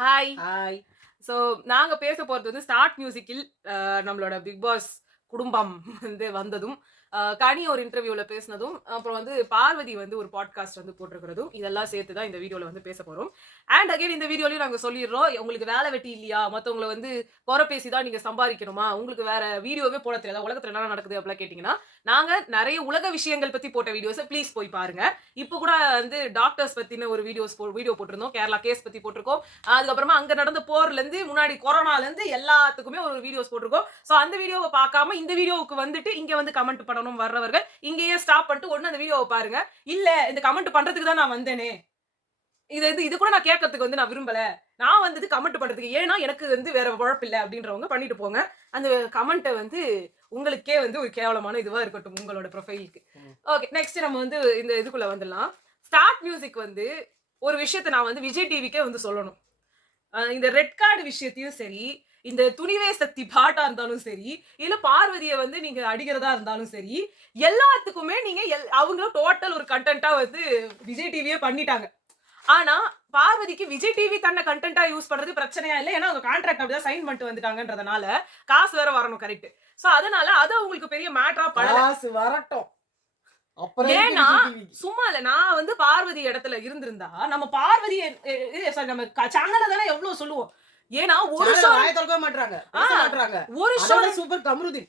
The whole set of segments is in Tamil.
ஹாய். ஹாய். ஸோ நாங்க பேச போறது வந்து ஸ்டார்ட் மியூசிக்கில் நம்மளோட பிக் பாஸ் குடும்பம் வந்து வந்ததும், கனி ஒரு இன்டர்வியூல பேசினதும், அப்புறம் வந்து பார்வதி வந்து ஒரு பாட்காஸ்ட் வந்து போட்டிருக்கிறதும், இதெல்லாம் சேர்த்து தான் இந்த வீடியோல வந்து பேச போறோம். அண்ட் அகைன் இந்த வீடியோலயும் நாங்க சொல்லிடுறோம், உங்களுக்கு வேலை வெட்டி இல்லையா? மத்தவங்கள வந்து குறை பேசி தான் நீங்க சம்பாதிக்கணுமா? உங்களுக்கு வேற வீடியோவே போட தெரியாதா? உலகத்துல என்ன நடக்குது அப்படிலாம் கேட்டீங்கன்னா, நாங்க நிறைய உலக விஷயங்கள் பத்தி போட்ட வீடியோஸ ப்ளீஸ் போய் பாருங்க. இப்போ கூட வந்து டாக்டர்ஸ் பத்தின ஒரு வீடியோ போட்டிருந்தோம். கேரளா கேஸ் பத்தி போட்டிருக்கோம். அதுக்கப்புறமா அங்க நடந்த போர்ல இருந்து முன்னாடி கொரோனால இருந்து எல்லாத்துக்குமே ஒரு வீடியோஸ் போட்டிருக்கோம். சோ அந்த வீடியோவை பார்க்காம இந்த வீடியோவுக்கு வந்துட்டு இங்க வந்து கமெண்ட் பண்ணணும் வர்றவர்கள் இங்கேயே ஸ்டாப் பண்ணிட்டு ஒண்ணு அந்த வீடியோவை பாருங்க. இல்ல இந்த கமெண்ட் பண்றதுக்கு தான் நான் வந்தேனே, இது கூட நான் கேட்கறதுக்கு வந்து நான் விரும்பல, நான் வந்தது கமெண்ட் பண்றதுக்கு, ஏன்னா எனக்கு வந்து வேற குழப்பம் இல்ல அப்படின்றவங்க பண்ணிட்டு போங்க. அந்த கமெண்ட்டை வந்து உங்களுக்கே வந்து ஒரு கேவலமான இதுவா இருக்கட்டும் உங்களோட ப்ரொஃபைலுக்கு. ஓகே, நெக்ஸ்ட் நம்ம வந்து இந்த இதுக்குள்ள வந்துடலாம். ஸ்டார்ட் மியூசிக் வந்து ஒரு விஷயத்தை நான் வந்து விஜய் டிவிக்கே வந்து சொல்லணும். இந்த ரெட் கார்டு விஷயத்தையும் சரி, இந்த துணிவே சக்தி பாட்டா இருந்தாலும் சரி, இல்ல பார்வதிய வந்து நீங்க அடிக்கிறதா இருந்தாலும் சரி, எல்லாத்துக்குமே நீங்க அவங்களும் டோட்டல் ஒரு கண்டென்ட்டா வந்து விஜய் டிவியே பண்ணிட்டாங்க. ஆனா பார்வதிக்கு விஜய் டிவி தன்னை கண்டென்ட்டா யூஸ் பண்றது பிரச்சனையா இல்ல. ஏன்னா அவங்க கான்ட்ராக்ட் அப்படிதான் சைன் பண்ணிட்டு வந்துட்டாங்கன்றதுனால காசு வேற வரணும், கரெக்ட். சோ அதனால அது உங்களுக்கு பெரிய மேட்டரா படல. காசு வரட்டும். ஏன்னா சும்மா இல்ல, நான் வந்து பார்வதி இடத்துல இருந்திருந்தா நம்ம பார்வதி நம்ம சேனல்ல தானே எவ்வளவு சொல்லுவோம். ஏன்னா ஒரு ஷோ வாய திறக்கவே மாட்டறாங்க, பேச மாட்டறாங்க. ஒரு ஷோ சூப்பர் கமருதீன்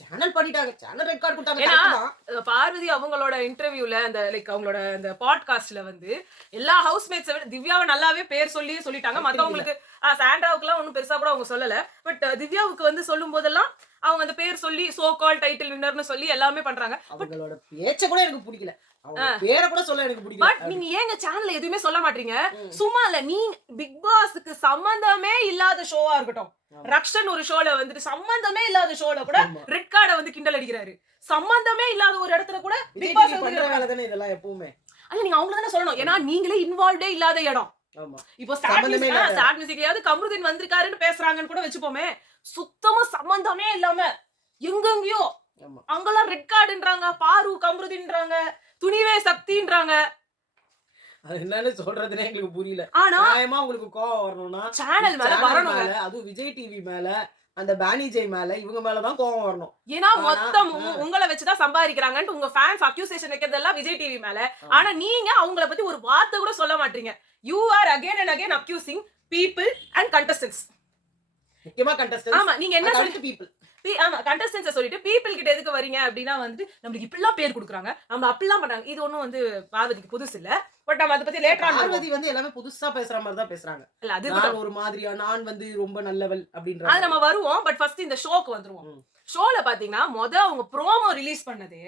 சேனல் பண்ணிட்டாங்க, சேனல் ரெட் கார்டு கொடுத்தாங்க. ஏன்னா பார்வதி அவங்களோட இன்டர்வியூல அந்த லைக் அவங்களோட அந்த பாட்காஸ்ட்ல வந்து எல்லா ஹவுஸ்மேட்ஸை விட திவ்யாவை நல்லாவே பேர் சொல்லிட்டாங்க. மத்தவங்களுக்கு சாண்ட்ராவுக்குலாம் ஒன்றும் பெருசா கூட அவங்க சொல்லல. பட் திவ்யாவுக்கு வந்து சொல்லும் போதெல்லாம் அவங்க அந்த பேர் சொல்லி சோ கால் டைட்டில் வின்னர்னு சொல்லி எல்லாமே பண்றாங்க. அவங்களோட பேச்ச கூட எனக்கு பிடிக்கல, அவங்க பேரை கூட சொல்ல எனக்கு பிடிக்கல. பட் நீங்க ஏங்க சேனல்ல எதுவுமே சொல்ல மாட்டீங்க? சும்மா இல்ல, நீங்க பிக் பாஸ்க்கு சம்பந்தமே இல்லாத ஷோவா இருக்கட்டும், ரக்ஷன் ஒரு ஷோல வந்துட்டு சம்பந்தமே இல்லாத ஷோல கூட ரெட் கார்டை வந்து கிண்டல் அடிக்கிறாரு. சம்பந்தமே இல்லாத ஒரு இடத்துல கூட பிக் பாஸ் பண்ற வேலை தானே இதெல்லாம் எப்பவுமே. அது நீங்க அவங்கள தானே சொல்லணும், ஏன்னா நீங்களே இன்வால்வ்டே இல்லாத இடம். இப்போ ஸ்டார்ட் மியூசிக்லயாவது கமருதீன் வந்திருக்காருன்னு பேசுறாங்கன்னு கூட வச்சுப்போமே, சுத்தமா சம்பந்தமே இல்லாம எங்கெங்கயோ அங்கெல்லாம் ரெட் கார்டுன்றாங்க, பாரு கமருதீன்றாங்க, துணிவே சக்தின்றாங்க. அது என்னன்னு சொல்றதுனே எங்களுக்கு புரியல. ஆனா நியாயமா உங்களுக்கு கோவம் வரணும்னா சேனல் மேல வரணும், அது விஜய் டிவி மேல, அந்த பானிஜை மேல, இவங்க மேல தான் கோவம் வரணும். ஏன்னா மொத்தம் உங்களை வச்சுதான் சம்பாதிக்கிறாங்கன்னு உங்க ஃபேன்ஸ் அக்யூசேஷன் வைக்கிறதெல்லாம் விஜய் டிவி மேல. ஆனா நீங்க அவங்கள பத்தி ஒரு வார்த்தை கூட சொல்ல மாட்டீங்க. You are again and again accusing people and contestants. முக்கியமா கண்டஸ்டன்ட்ஸ். ஆமா, நீங்க என்ன சொல்லிட்டு பீப்பிள், ஆமா கண்டஸ்டன்ட்ஸ் சொல்லிட்டு பீப்பிள் கிட்ட எதுக்கு வரீங்க அப்படின்னா வந்து நம்மளுக்கு இப்படிலாம் பேர் கொடுக்குறாங்க, நம்ம அப்படிலாம் பண்றாங்க. இது ஒண்ணும் வந்து பார்வதிக்கு புதுசு இல்ல. பட் நம்ம அதை பத்தி லேட்டரா பார்வதி வந்து எல்லாமே புதுசா பேசுற மாதிரி தான் பேசுறாங்க. இல்ல அது நான் ஒரு மாதிரியா, நான் வந்து ரொம்ப நல்லவள் அப்படின்றாங்க. அது நம்ம வருவோம். பட் ஃபர்ஸ்ட் இந்த ஷோக்கு வந்துருவோம். ஷோல பாத்தீங்கன்னா அவங்க ப்ரோமோ ரிலீஸ் பண்ணது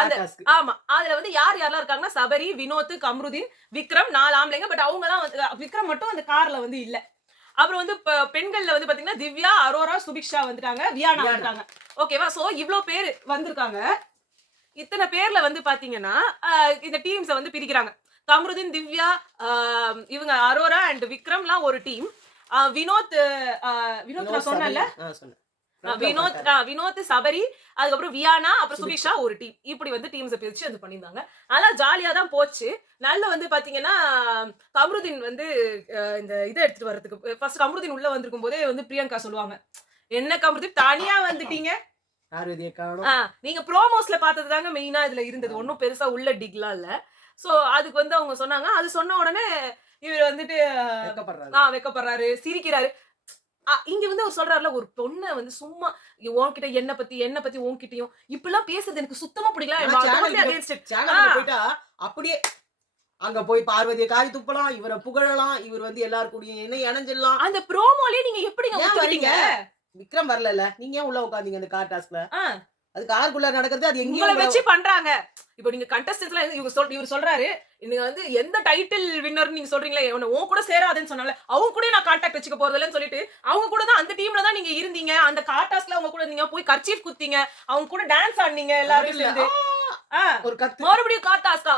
அந்த, ஆமா அதுல வந்து யார் யாரெல்லாம் இருக்காங்கன்னா சபரி, வினோத், கமருதீன், விக்ரம், 4 ஆம்பளைங்க. பட் அவங்க எல்லாம் விக்ரம் மட்டும் அந்த கார்ல வந்து இல்ல. அப்புறம் வந்து பெண்கள்ல வந்து பாத்தீங்கன்னா திவ்யா, அரோரா, சுபிக்ஷா வந்துட்டாங்க, வியானா வந்துட்டாங்க. ஓகேவா? சோ இவ்ளோ பேர் வந்திருக்காங்க. இத்தனை பேர்ல வந்து பாத்தீங்கன்னா இந்த டீம்ஸை வந்து பிரிக்கிறாங்க. கமருதீன், திவ்யா, இவங்க அரோரா அண்ட் விக்ரம்லாம் ஒரு டீம். வினோத் நான் சொன்னேன்ல, வினோத், சபரி, அதுக்கப்புறம் வியானா, அப்புறம் சுபிக்ஷா ஒரு டீம். இப்படி வந்து டீம்ஸை பிரிச்சு அது பண்ணியிருந்தாங்க. நல்லா ஜாலியா தான் போச்சு. நல்ல வந்து பாத்தீங்கன்னா கமருதீன் வந்து இந்த இதை எடுத்துட்டு வர்றதுக்கு ஃபர்ஸ்ட் கமருதீன் உள்ள வந்திருக்கும் போதே வந்து பிரியங்கா சொல்லுவாங்க, என்ன கமருதீன் தனியா வந்துட்டீங்க, நீங்க ப்ரோமோஸ்ல பார்த்தது தாங்க மெயினா இதுல இருந்தது, ஒன்னும் பெருசா உள்ள டிக்லாம் இல்ல. சோ அதுக்கு வந்து அவங்க சொன்னாங்க. அது சொன்ன உடனே இவர் வந்துட்டு வெக்கப்படுறாரு, சிரிக்கிறாரு. இங்க வந்து அவர் சொல்றாருல, ஒரு பொண்ணை வந்து சும்மா உன்கிட்ட என்ன பத்தி உன்கிட்டயும் இப்படிலாம் பேசுறது எனக்கு சுத்தமா பிடிக்கல. அப்படியே அங்க போய் பார்வதியை காரி துப்பலாம், இவரை புகழலாம், இவர் வந்து எல்லாருக்கும் என்ன இணைஞ்சிடலாம். அந்த ப்ரோமோலயே நீங்க எப்படிங்க ஒத்துக்கிட்டீங்க? விக்ரம் வரல, நீங்க ஏன் உள்ள உட்கார்ந்தீங்க அந்த கார் டாஸ்க்ல? அது காருக்குள்ள நடக்கிறது, அது எங்கேயும் வச்சு பண்றாங்க. இப்போ நீங்க கண்டஸ்டன்ட்ஸ்லாம் இவர் சொல்றாரு, நீங்க வந்து எந்த டைட்டில் வின்னர்னு நீங்க சொல்றீங்களே, உன் கூட சேராதுன்னு சொன்னால அவங்க கூட நான் கான்டாக்ட் வச்சுக்க போறது இல்லன்னு சொல்லிட்டு அவங்க கூட தான் அந்த டீம்ல தான் நீங்க இருந்தீங்க. அந்த கார் டாஸ்க்ல அவங்க கூட நீங்க போய் கர்ச்சீஃப் குத்திங்க, அவங்க கூட டான்ஸ் ஆடுனீங்க எல்லாரும் சேர்ந்து. ஒரு கத்து மறுபடியும் கார் டாஸ்கா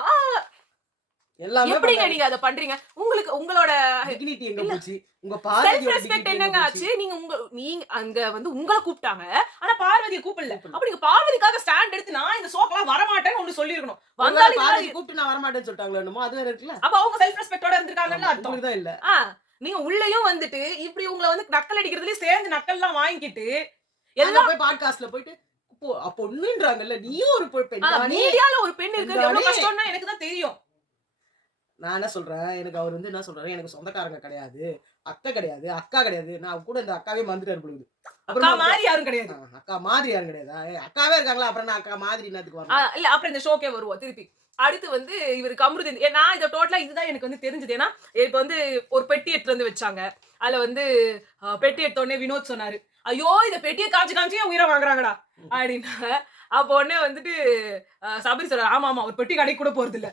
எல்லாமே எப்படிங்க நீங்க அத பண்றீங்க? உங்களுக்கு உங்களோட டிக்னிட்டி எங்க போச்சு? உங்க பார்வதியோட ரெஸ்பெக்ட் என்னங்க ஆச்சு? நீங்க அங்க வந்து உங்கள கூப்பிட்டாங்க, ஆனா பார்வதியை கூப்பிடல. அப்ப நீங்க பார்வதிக்காக ஸ்டாண்ட் எடுத்து நான் இந்த ஷோக்கெல்லாம் வர மாட்டேன்னு ஒன்னு சொல்லிருக்கணும். வந்தாலும் பார்வதி கூப்பிட்டு நான் வர மாட்டேன்னு சொல்லிட்டாங்களோ என்னமோ, அது வேற இருக்குல. அப்ப அவங்க செல்ஃப் ரெஸ்பெக்ட்டோட இருந்திருக்காங்கன்னு அர்த்தம் தான் இல்ல. நீங்க உள்ளேயும் வந்துட்டு இப்படி உங்களை வந்து நக்கல் அடிக்கிறதுலயே சேர்ந்து நக்கல்லாம் வாங்கிட்டு எல்லாம் எல்லாம் போய் பாட்காஸ்ட்ல போயிட்டு பொண்ணுன்றாங்கல்ல, நீயும் ஒரு பெண் தானே. மீடியால ஒரு பெண் பெண் இருக்கிறது எவ்வளவு தானே. கஷ்டம்னா எனக்கு தான் தெரியும். நான் என்ன சொல்றேன், எனக்கு அவர் வந்து என்ன சொல்றாரு, எனக்கு சொந்தக்காரங்க கிடையாது, அத்தை கிடையாது, அக்கா கிடையாது. நான் கூட இந்த அக்காவே மறந்துட்டாரு போல இருக்குது. அக்கா அப்புறமா மாதிரி யாரும் கிடையாது. அக்கா மாதிரி யாரும் கிடையாதா? அக்காவே இருக்காங்களா, அப்புறம் நான் அக்கா மாதிரி என்னத்துக்கு வரணும்? இல்ல அப்புறம் இந்த ஷோக்கே வருவோம் திருப்பி. அடுத்து வந்து இவரு கம்ருதீன் நான் இத டோட்டலா இதுதான் எனக்கு வந்து தெரிஞ்சது. ஏன்னா, இப்ப வந்து ஒரு பெட்டி எடுத்துட்டு வந்து வச்சாங்க. அதுல வந்து பெட்டி எடுத்த உடனே வினோத் சொன்னாரு, "ஐயோ! இந்த பெட்டிய காமிச்சு காமிச்சு என் உயிரை வாங்குறாங்கடா" அப்படின்னாங்க. அப்போ உடனே வந்துட்டு சபரி சொல்றாரு, "ஆமா ஆமா ஒரு பெட்டி கடைக்கு கூட போறது இல்ல"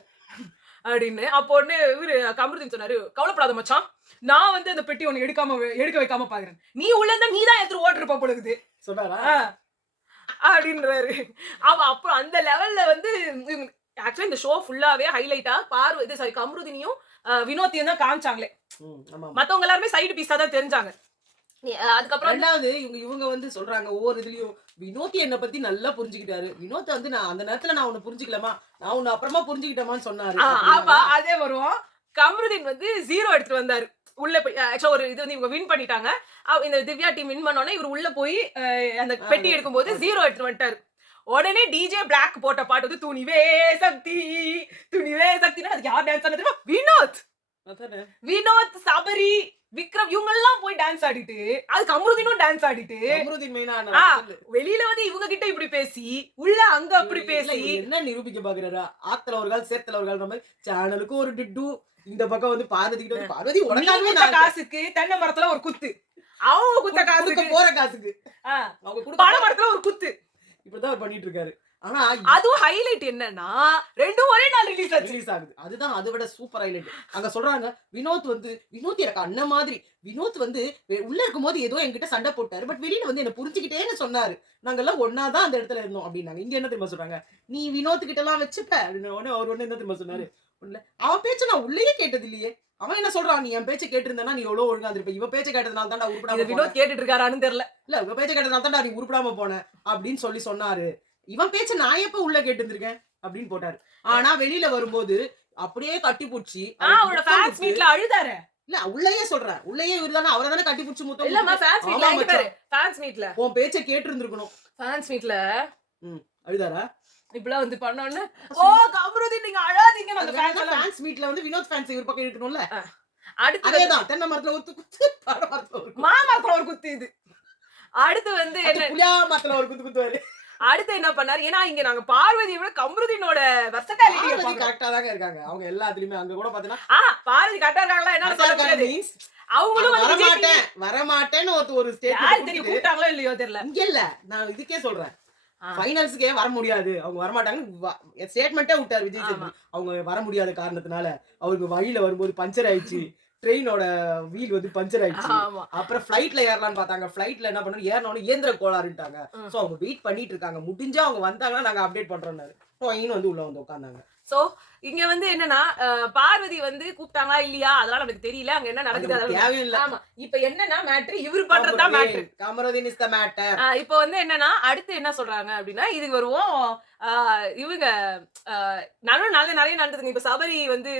அப்படின்னு. அப்போ உடனே இவரு கம்ருதீன் சொன்னாரு, "கவலைப்படாத மச்சான். நான் வந்து அந்த பெட்டி உன்னை எடுக்க வைக்காம பாக்குறேன். நீ உள்ள இருந்தா நீ தான் எடுத்து ஓட்டிருப்ப போல இருக்குது" சொன்னாரா? அப்படின்றாரு. அப்புறம் அந்த லெவல்ல வந்து ஆக்சுவலா இந்த ஷோ ஃபுல்லாவே ஹைலைட்டா கம்ருதீனியும் வினோத்தையும் தான் காமிச்சாங்களே. ஆமா. மத்தவங்க எல்லாருமே சைடு பீஸா தான் தெரிஞ்சாங்க. அதுக்கப்புறம் ரெண்டாவது இவங்க வந்து சொல்றாங்க ஒவ்வொரு இதுலயும் வினோத் என்ன பத்தி நல்லா புரிஞ்சுக்கிட்டாரு. வினோத் வந்து நான் அந்த நேரத்துல நான் உன்னை புரிஞ்சுக்கலாமா, நான் உன்னை அப்புறமா புரிஞ்சுக்கிட்டேமான்னு சொன்னாரு. அப்ப அதே வருவோம். கம்ருதீன் வந்து 0 எடுத்துட்டு வந்தாரு. உள்ள போய் ஆக்சுவலா ஒரு இது வந்து இவங்க வின் பண்ணிட்டாங்க. இந்த திவ்யா டீம் வின் பண்ணோனே இவர் உள்ள போய் அந்த பெட்டி எடுக்கும்போது 0 எடுத்துட்டு வந்துட்டாரு. உடனே டிஜே பிளாக் போட்ட பாட்டு வந்து துணிவே சக்தி துணிவே சக்தினா அதுக்கு யார் டான்ஸ் ஆனது தெரியுமா? வினோத். வினோத், சபரி, விக்ரம் இவங்க எல்லாம் போய் டான்ஸ் ஆடிட்டு அதுக்கு அம்ருதீனும் டான்ஸ் ஆடிட்டு வெளியில வந்து இவங்க கிட்ட இப்படி பேசி உள்ள அங்க அப்படி பேசி என்ன நிரூபிக்க பாக்குறாரா? ஆத்துல ஒரு கால் சேத்துல ஒரு கால் மாதிரி சேனலுக்கு ஒரு டிட்டு, இந்த பக்கம் வந்து பார்வதி கிட்ட வந்து பார்வதி உனக்காக காசுக்கு தென்னை மரத்துல ஒரு குத்து, அவங்க குத்த காசுக்கு போற காசுக்கு அவங்க பனை மரத்துல ஒரு குத்து, இப்படிதான் பண்ணிட்டு இருக்காரு. ஆனா அதுவும் ஹைலைட் என்னன்னா ரெண்டும் ஒரே நாள் ரிலீஸ் ஆகுது. அதுதான் அதை விட சூப்பர் ஹைலைட். அங்க சொல்றாங்க வினோத் எனக்கு அண்ணன் மாதிரி. வினோத் வந்து உள்ள இருக்கும்போது ஏதோ என்கிட்ட சண்டை போட்டாரு, பட் வெளியில வந்து என்ன புரிஞ்சுக்கிட்டேன்னு சொன்னாரு. நாங்க எல்லாம் ஒன்னாதான் அந்த இடத்துல இருந்தோம் அப்படின்னாங்க. இங்க என்ன தெரியுமா சொல்றாங்க, நீ வினோத் கிட்ட எல்லாம் வச்சுப்ப அப்படின்னு. அவர் ஒண்ணு என்ன தெரியுமா சொன்னாரு, அவன் பேச்ச நான் உள்ளேயே கேட்டது இல்லையே. அவன் என்ன சொல்றான், நீ என் பேச்ச கேட்டிருந்தா நீ எவ்வளவு ஒழுங்கா இருந்திருப்ப, இவ பேச்ச கேட்டதுனால தான்டா உருப்படாம வினோத் கேட்டுட்டு இருக்காரான்னு தெரியல. இல்ல இவ பேச்ச கேட்டதுனால தான்டா நீ உருப்படாம போன அப்படின்னு சொல்லி சொன்னாரு. இவன் பேச்ச நான் எப்ப உள்ள கேட்டு இருந்திருக்கேன் அப்படின்னு போட்டாரு. ஆனா வெளியில வரும்போது அப்படியே கட்டி புடிச்சு அவரோட ஃபேன்ஸ் மீட்ல அழுதாரு. இல்ல உள்ளேயே சொல்றேன், உள்ளேயே இவர்தானே அவரை தானே கட்டி புடிச்சு முத்தம். இல்லம்மா ஃபேன்ஸ் மீட்ல எங்க பேரு ஃபேன்ஸ் மீட்ல உன் பேச்ச கேட்டு இருந்திருக்கணும். ஃபேன்ஸ் மீட்ல அழுதாரா? இப்பலாம் வந்து பண்ணோன்னு ஓ கம்ருதீன் நீங்க அழாதீங்க. அந்த ஃபேன்ஸ் மீட்ல வந்து வினோத் ஃபேன்ஸ் இவர் பக்கம் இருக்கணும்ல. அடுத்து அதேதான் தென்னை மரத்துல ஒரு குத்து, பனை மரத்துல ஒரு குத்து, மாமரத்துல ஒரு குத்து. இது அடுத்து வந்து என்ன புளியா மரத்துல ஒரு குத்து குத்துவாரு. அடுத்து என்ன பண்ணாரு, ஏன்னா இங்க நாங்க பார்வதியை விட கம்ருதீனோட வெர்சட்டாலிட்டி கரெக்டா தாங்க இருக்காங்க. அவங்க எல்லாத்துலயுமே அங்க கூட பாத்தீங்கன்னா பார்வதி கரெக்டா இருக்காங்களா என்ன சொல்ல முடியாது. அவங்களும் வரமாட்டேன்னு ஒரு ஸ்டேட்மென்ட் கூட்டாங்களோ இல்லையோ தெரியல. இங்க இல்ல நான் இதுக்கே சொல்றேன், ஃபைனல்ஸ்க்கே வர முடியாது, அவங்க வர மாட்டாங்க ஸ்டேட்மெண்ட்டே விட்டாரு விஜய் சேதுபதி. அவங்க வர முடியாத காரணத்தினால அவருக்கு வழியில வரும்போது பஞ்சர் ஆயிடுச்சு, ட்ரெயினோட வீல் வந்து பஞ்சர் ஆயிடுச்சு. அப்புறம் ஃபிளைட்ல ஏறலாம்னு பார்த்தாங்க, ஃபிளைட்ல என்ன பண்ணாரு, ஏறனோட இயந்திர கோளாறுட்டாங்க. சோ அவங்க வெயிட் பண்ணிட்டு இருக்காங்க, முடிஞ்சா அவங்க வந்தாங்கன்னா நாங்க அப்டேட் பண்றோம்னாரு. ட்ரெயின் வந்து உள்ள வந்து உட்கார்ந்தாங்க. சோ இங்க வந்து என்னன்னா பார்வதி வந்து கூப்பிட்டாங்களா இல்லையா அதெல்லாம் நமக்கு தெரியல. அங்க என்ன நடக்குது தேவையில்லை. ஆமா இப்ப என்னன்னா மேட்டர் இவரு பண்றதா matter. Kamaruddin is the matter. இப்போ வந்து என்னன்னா அடுத்து என்ன சொல்றாங்க அப்படின்னா இதுக்கு வருவோம். இவங்க நிறைய நடந்ததுங்க. இப்ப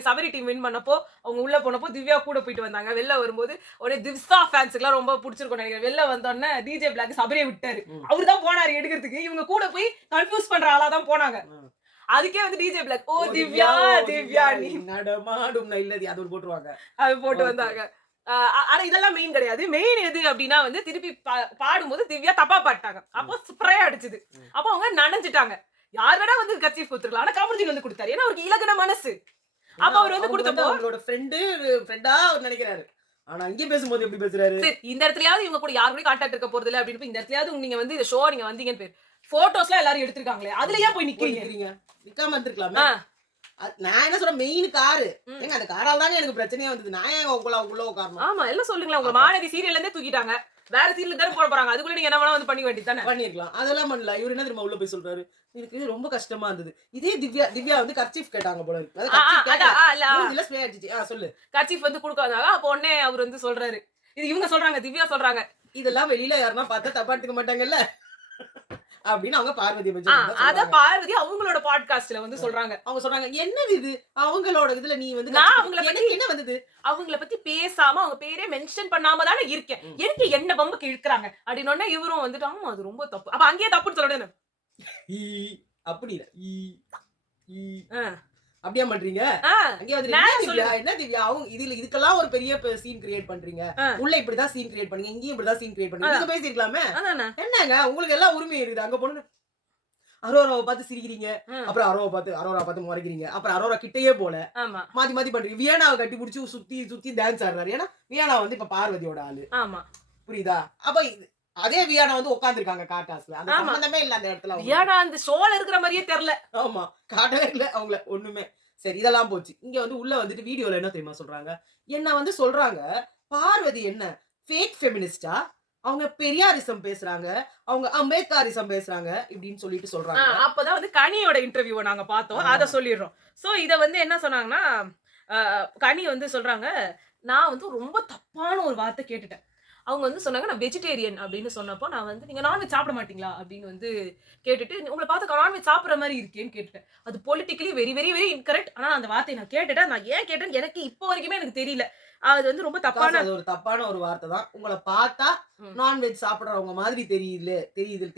சபரி டீம் வின் பண்ணப்போ அவங்க உள்ள போனப்போ திவ்யா கூட போயிட்டு வந்தாங்க. வெளில வரும்போது உடனே திவ்யா ஃபேன்ஸுக்கு எல்லாம் ரொம்ப பிடிச்சிருக்கும் நினைக்கிறேன். வெளில வந்தோடனே டிஜே பிளாக் சபரியை விட்டாரு, அவரு தான் போனாரு எடுக்கிறதுக்கு. இவங்க கூட போய் கன்ஃபியூஸ் பண்ற ஆளா தான் போனாங்க. அதுக்கே வந்து டிஜே பிளாக் ஓ திவ்யா திவ்யா நீ நடமாடும் இல்லதி அது போட்டுருவாங்க, அது போட்டு வந்தாங்க. ஆனா இதெல்லாம் மெயின் கிடையாது. மெயின் எது அப்படின்னா வந்து திருப்பி பாடும்போது திவ்யா தப்பா பாட்டாங்க. அப்போ ஸ்ப்ரே அடிச்சுது, அப்போ அவங்க நனைஞ்சிட்டாங்க. யார் வேணா வந்து கர்ச்சீஃப் கொடுத்துருக்கலாம், ஆனா கமருதீன் வந்து கொடுத்தாரு. ஏன்னா அவருக்கு இலகுன மனசு. அப்ப அவர் வந்து கொடுத்தப்போ அவங்களோட ஃப்ரெண்டா அவர் நினைக்கிறாரு. ஆனா இங்க பேசும்போது எப்படி பேசுறாரு, இந்த இடத்துலயாவது இவங்க கூட யாரு கூட கான்டாக்ட் இருக்க போறது இல்ல அப்படின்னு இந்த இடத்துலயாவது நீங்க வந்து இந்த ஷோ நீங்க வந்தீங்கன்னு பேர் போட்டோஸ்லாம் எல்லாரும் எடுத்திருக்காங்களே, அதுல ஏன் போய் நிக்கிறீங்க? நிக்காம இருந்திருக்கலாமே. நான் என்ன சொல்றேன், மெயின் காரு எங்க அந்த காரால தாங்க எனக்கு பிரச்சனையே வந்தது. நான் ஏன் உள்ள உட்காரணும்? ஆமா எல்லாம் சொல்லுங்களேன். உங்க மாநதி சீரியல்ல இருந்தே தூக்கிட்டாங்க, வேற சீரியல் தானே போட போறாங்க. அதுக்குள்ள நீங்க என்ன வேணா வந்து பண்ணி வேண்டியதானே. பண்ணிருக்கலாம், அதெல்லாம் பண்ணல. இவர் என்ன தெரியுமா உள்ள போய் சொல்றாரு, எனக்கு இது ரொம்ப கஷ்டமா இருந்தது. இதே திவ்யா வந்து கர்ச்சீஃப் கேட்டாங்க போல இருக்கு. சொல்லு கர்ச்சீஃப் வந்து கொடுக்காதாங்க. அப்போ உடனே அவர் வந்து சொல்றாரு, இது இவங்க சொல்றாங்க, திவ்யா சொல்றாங்க, இதெல்லாம் வெளியில யாருன்னா பார்த்தா தப்பா எடுத்துக்க மாட்டாங்கல்ல. அப்படின்னு அவங்க பார்வதி அத பார்வதி அவங்களோட பாட்காஸ்ட்ல வந்து சொல்றாங்க. அவங்க சொல்றாங்க என்னது இது அவங்களோட இதுல நீ வந்து நான் அவங்கள பத்தி என்ன வந்தது அவங்கள பத்தி பேசாம அவங்க பேரே மென்ஷன் பண்ணாம தானே இருக்கேன். எனக்கு என்ன பம்புக்கு இழுக்குறாங்க அப்படின்னு இவரும் வந்துட்டு ஆமா அது ரொம்ப தப்பு. அப்ப அங்கேயே தப்புன்னு சொல்லணும். அப்படி இல்ல அப்படியா பண்றீங்க அங்கே வந்து என்ன திவ்யா அவங்க இதுக்கெல்லாம் ஒரு பெரிய சீன் கிரியேட் பண்றீங்க உள்ள இப்படிதான் சீன் கிரியேட் பண்ணீங்க இங்கேயும் இப்படிதான் சீன் கிரியேட் பண்ணீங்க நீங்க பேசிருக்கலாமே என்னங்க உங்களுக்கு எல்லாம் உரிமை இருக்குது அங்க பொண்ணு அரோராவை பார்த்து சிரிக்கிறீங்க அப்புறம் அரோரா பார்த்து முறைக்கிறீங்க அப்புறம் அரோரா கிட்டயே போல மாத்தி மாத்தி பண்றீங்க வியானாவை கட்டி பிடிச்சி சுத்தி டான்ஸ் ஆடுறாரு ஏன்னா வியானா வந்து இப்ப பார்வதியோட ஆளு புரியுதா அப்ப அதே வியானா வந்து உட்கார்ந்துருக்காங்க காட்டாஸ்ல அந்த சம்பந்தமே இல்ல அந்த இடத்துல வியானா அந்த ஷோல இருக்கிற மாதிரியே தெரியல ஆமா காட்டவே இல்ல அவங்கள ஒண்ணுமே சரி இதெல்லாம் போச்சு இங்க வந்து உள்ள வந்துட்டு வீடியோல என்ன தெரியுமா சொல்றாங்க என்ன வந்து சொல்றாங்க பார்வதி என்ன ஃபேக் ஃபெமினிஸ்டா அவங்க பெரியாரிசம் பேசுறாங்க அவங்க அம்பேத்கரிசம் பேசுறாங்க இப்படின்னு சொல்லிட்டு சொல்றாங்க அப்பதான் வந்து கனியோட இன்டர்வியூவை நாங்க பார்த்தோம் அத சொல்லிடுறோம் சோ இத வந்து என்ன சொன்னாங்கன்னா கனி வந்து சொல்றாங்க நான் வந்து ரொம்ப தப்பான ஒரு வார்த்தை கேட்டுட்டேன் அவங்க வந்து சொன்னாங்க நான் வெஜிடேரியன் அப்படின்னு சொன்னப்போ நான் வந்து நீங்க நான்வெஜ் சாப்பிட மாட்டீங்களா அப்படின்னு வந்து கேட்டுட்டு உங்களை பார்த்து நான்வெஜ் சாப்பிட்ற மாதிரி இருக்கேன்னு கேட்டுட்டேன் அது politically very very very incorrect ஆனா அந்த வார்த்தையை நான் கேட்டுட்டேன் நான் ஏன் கேட்டேன்னு எனக்கு இப்போ வரைக்குமே எனக்கு தெரியல அது வந்து ரொம்ப தப்பான ஒரு வார்த்தை தான் உங்களை பார்த்தா நான்வெஜ் சாப்பிடுறவங்க மாதிரி தெரியுதுன்னு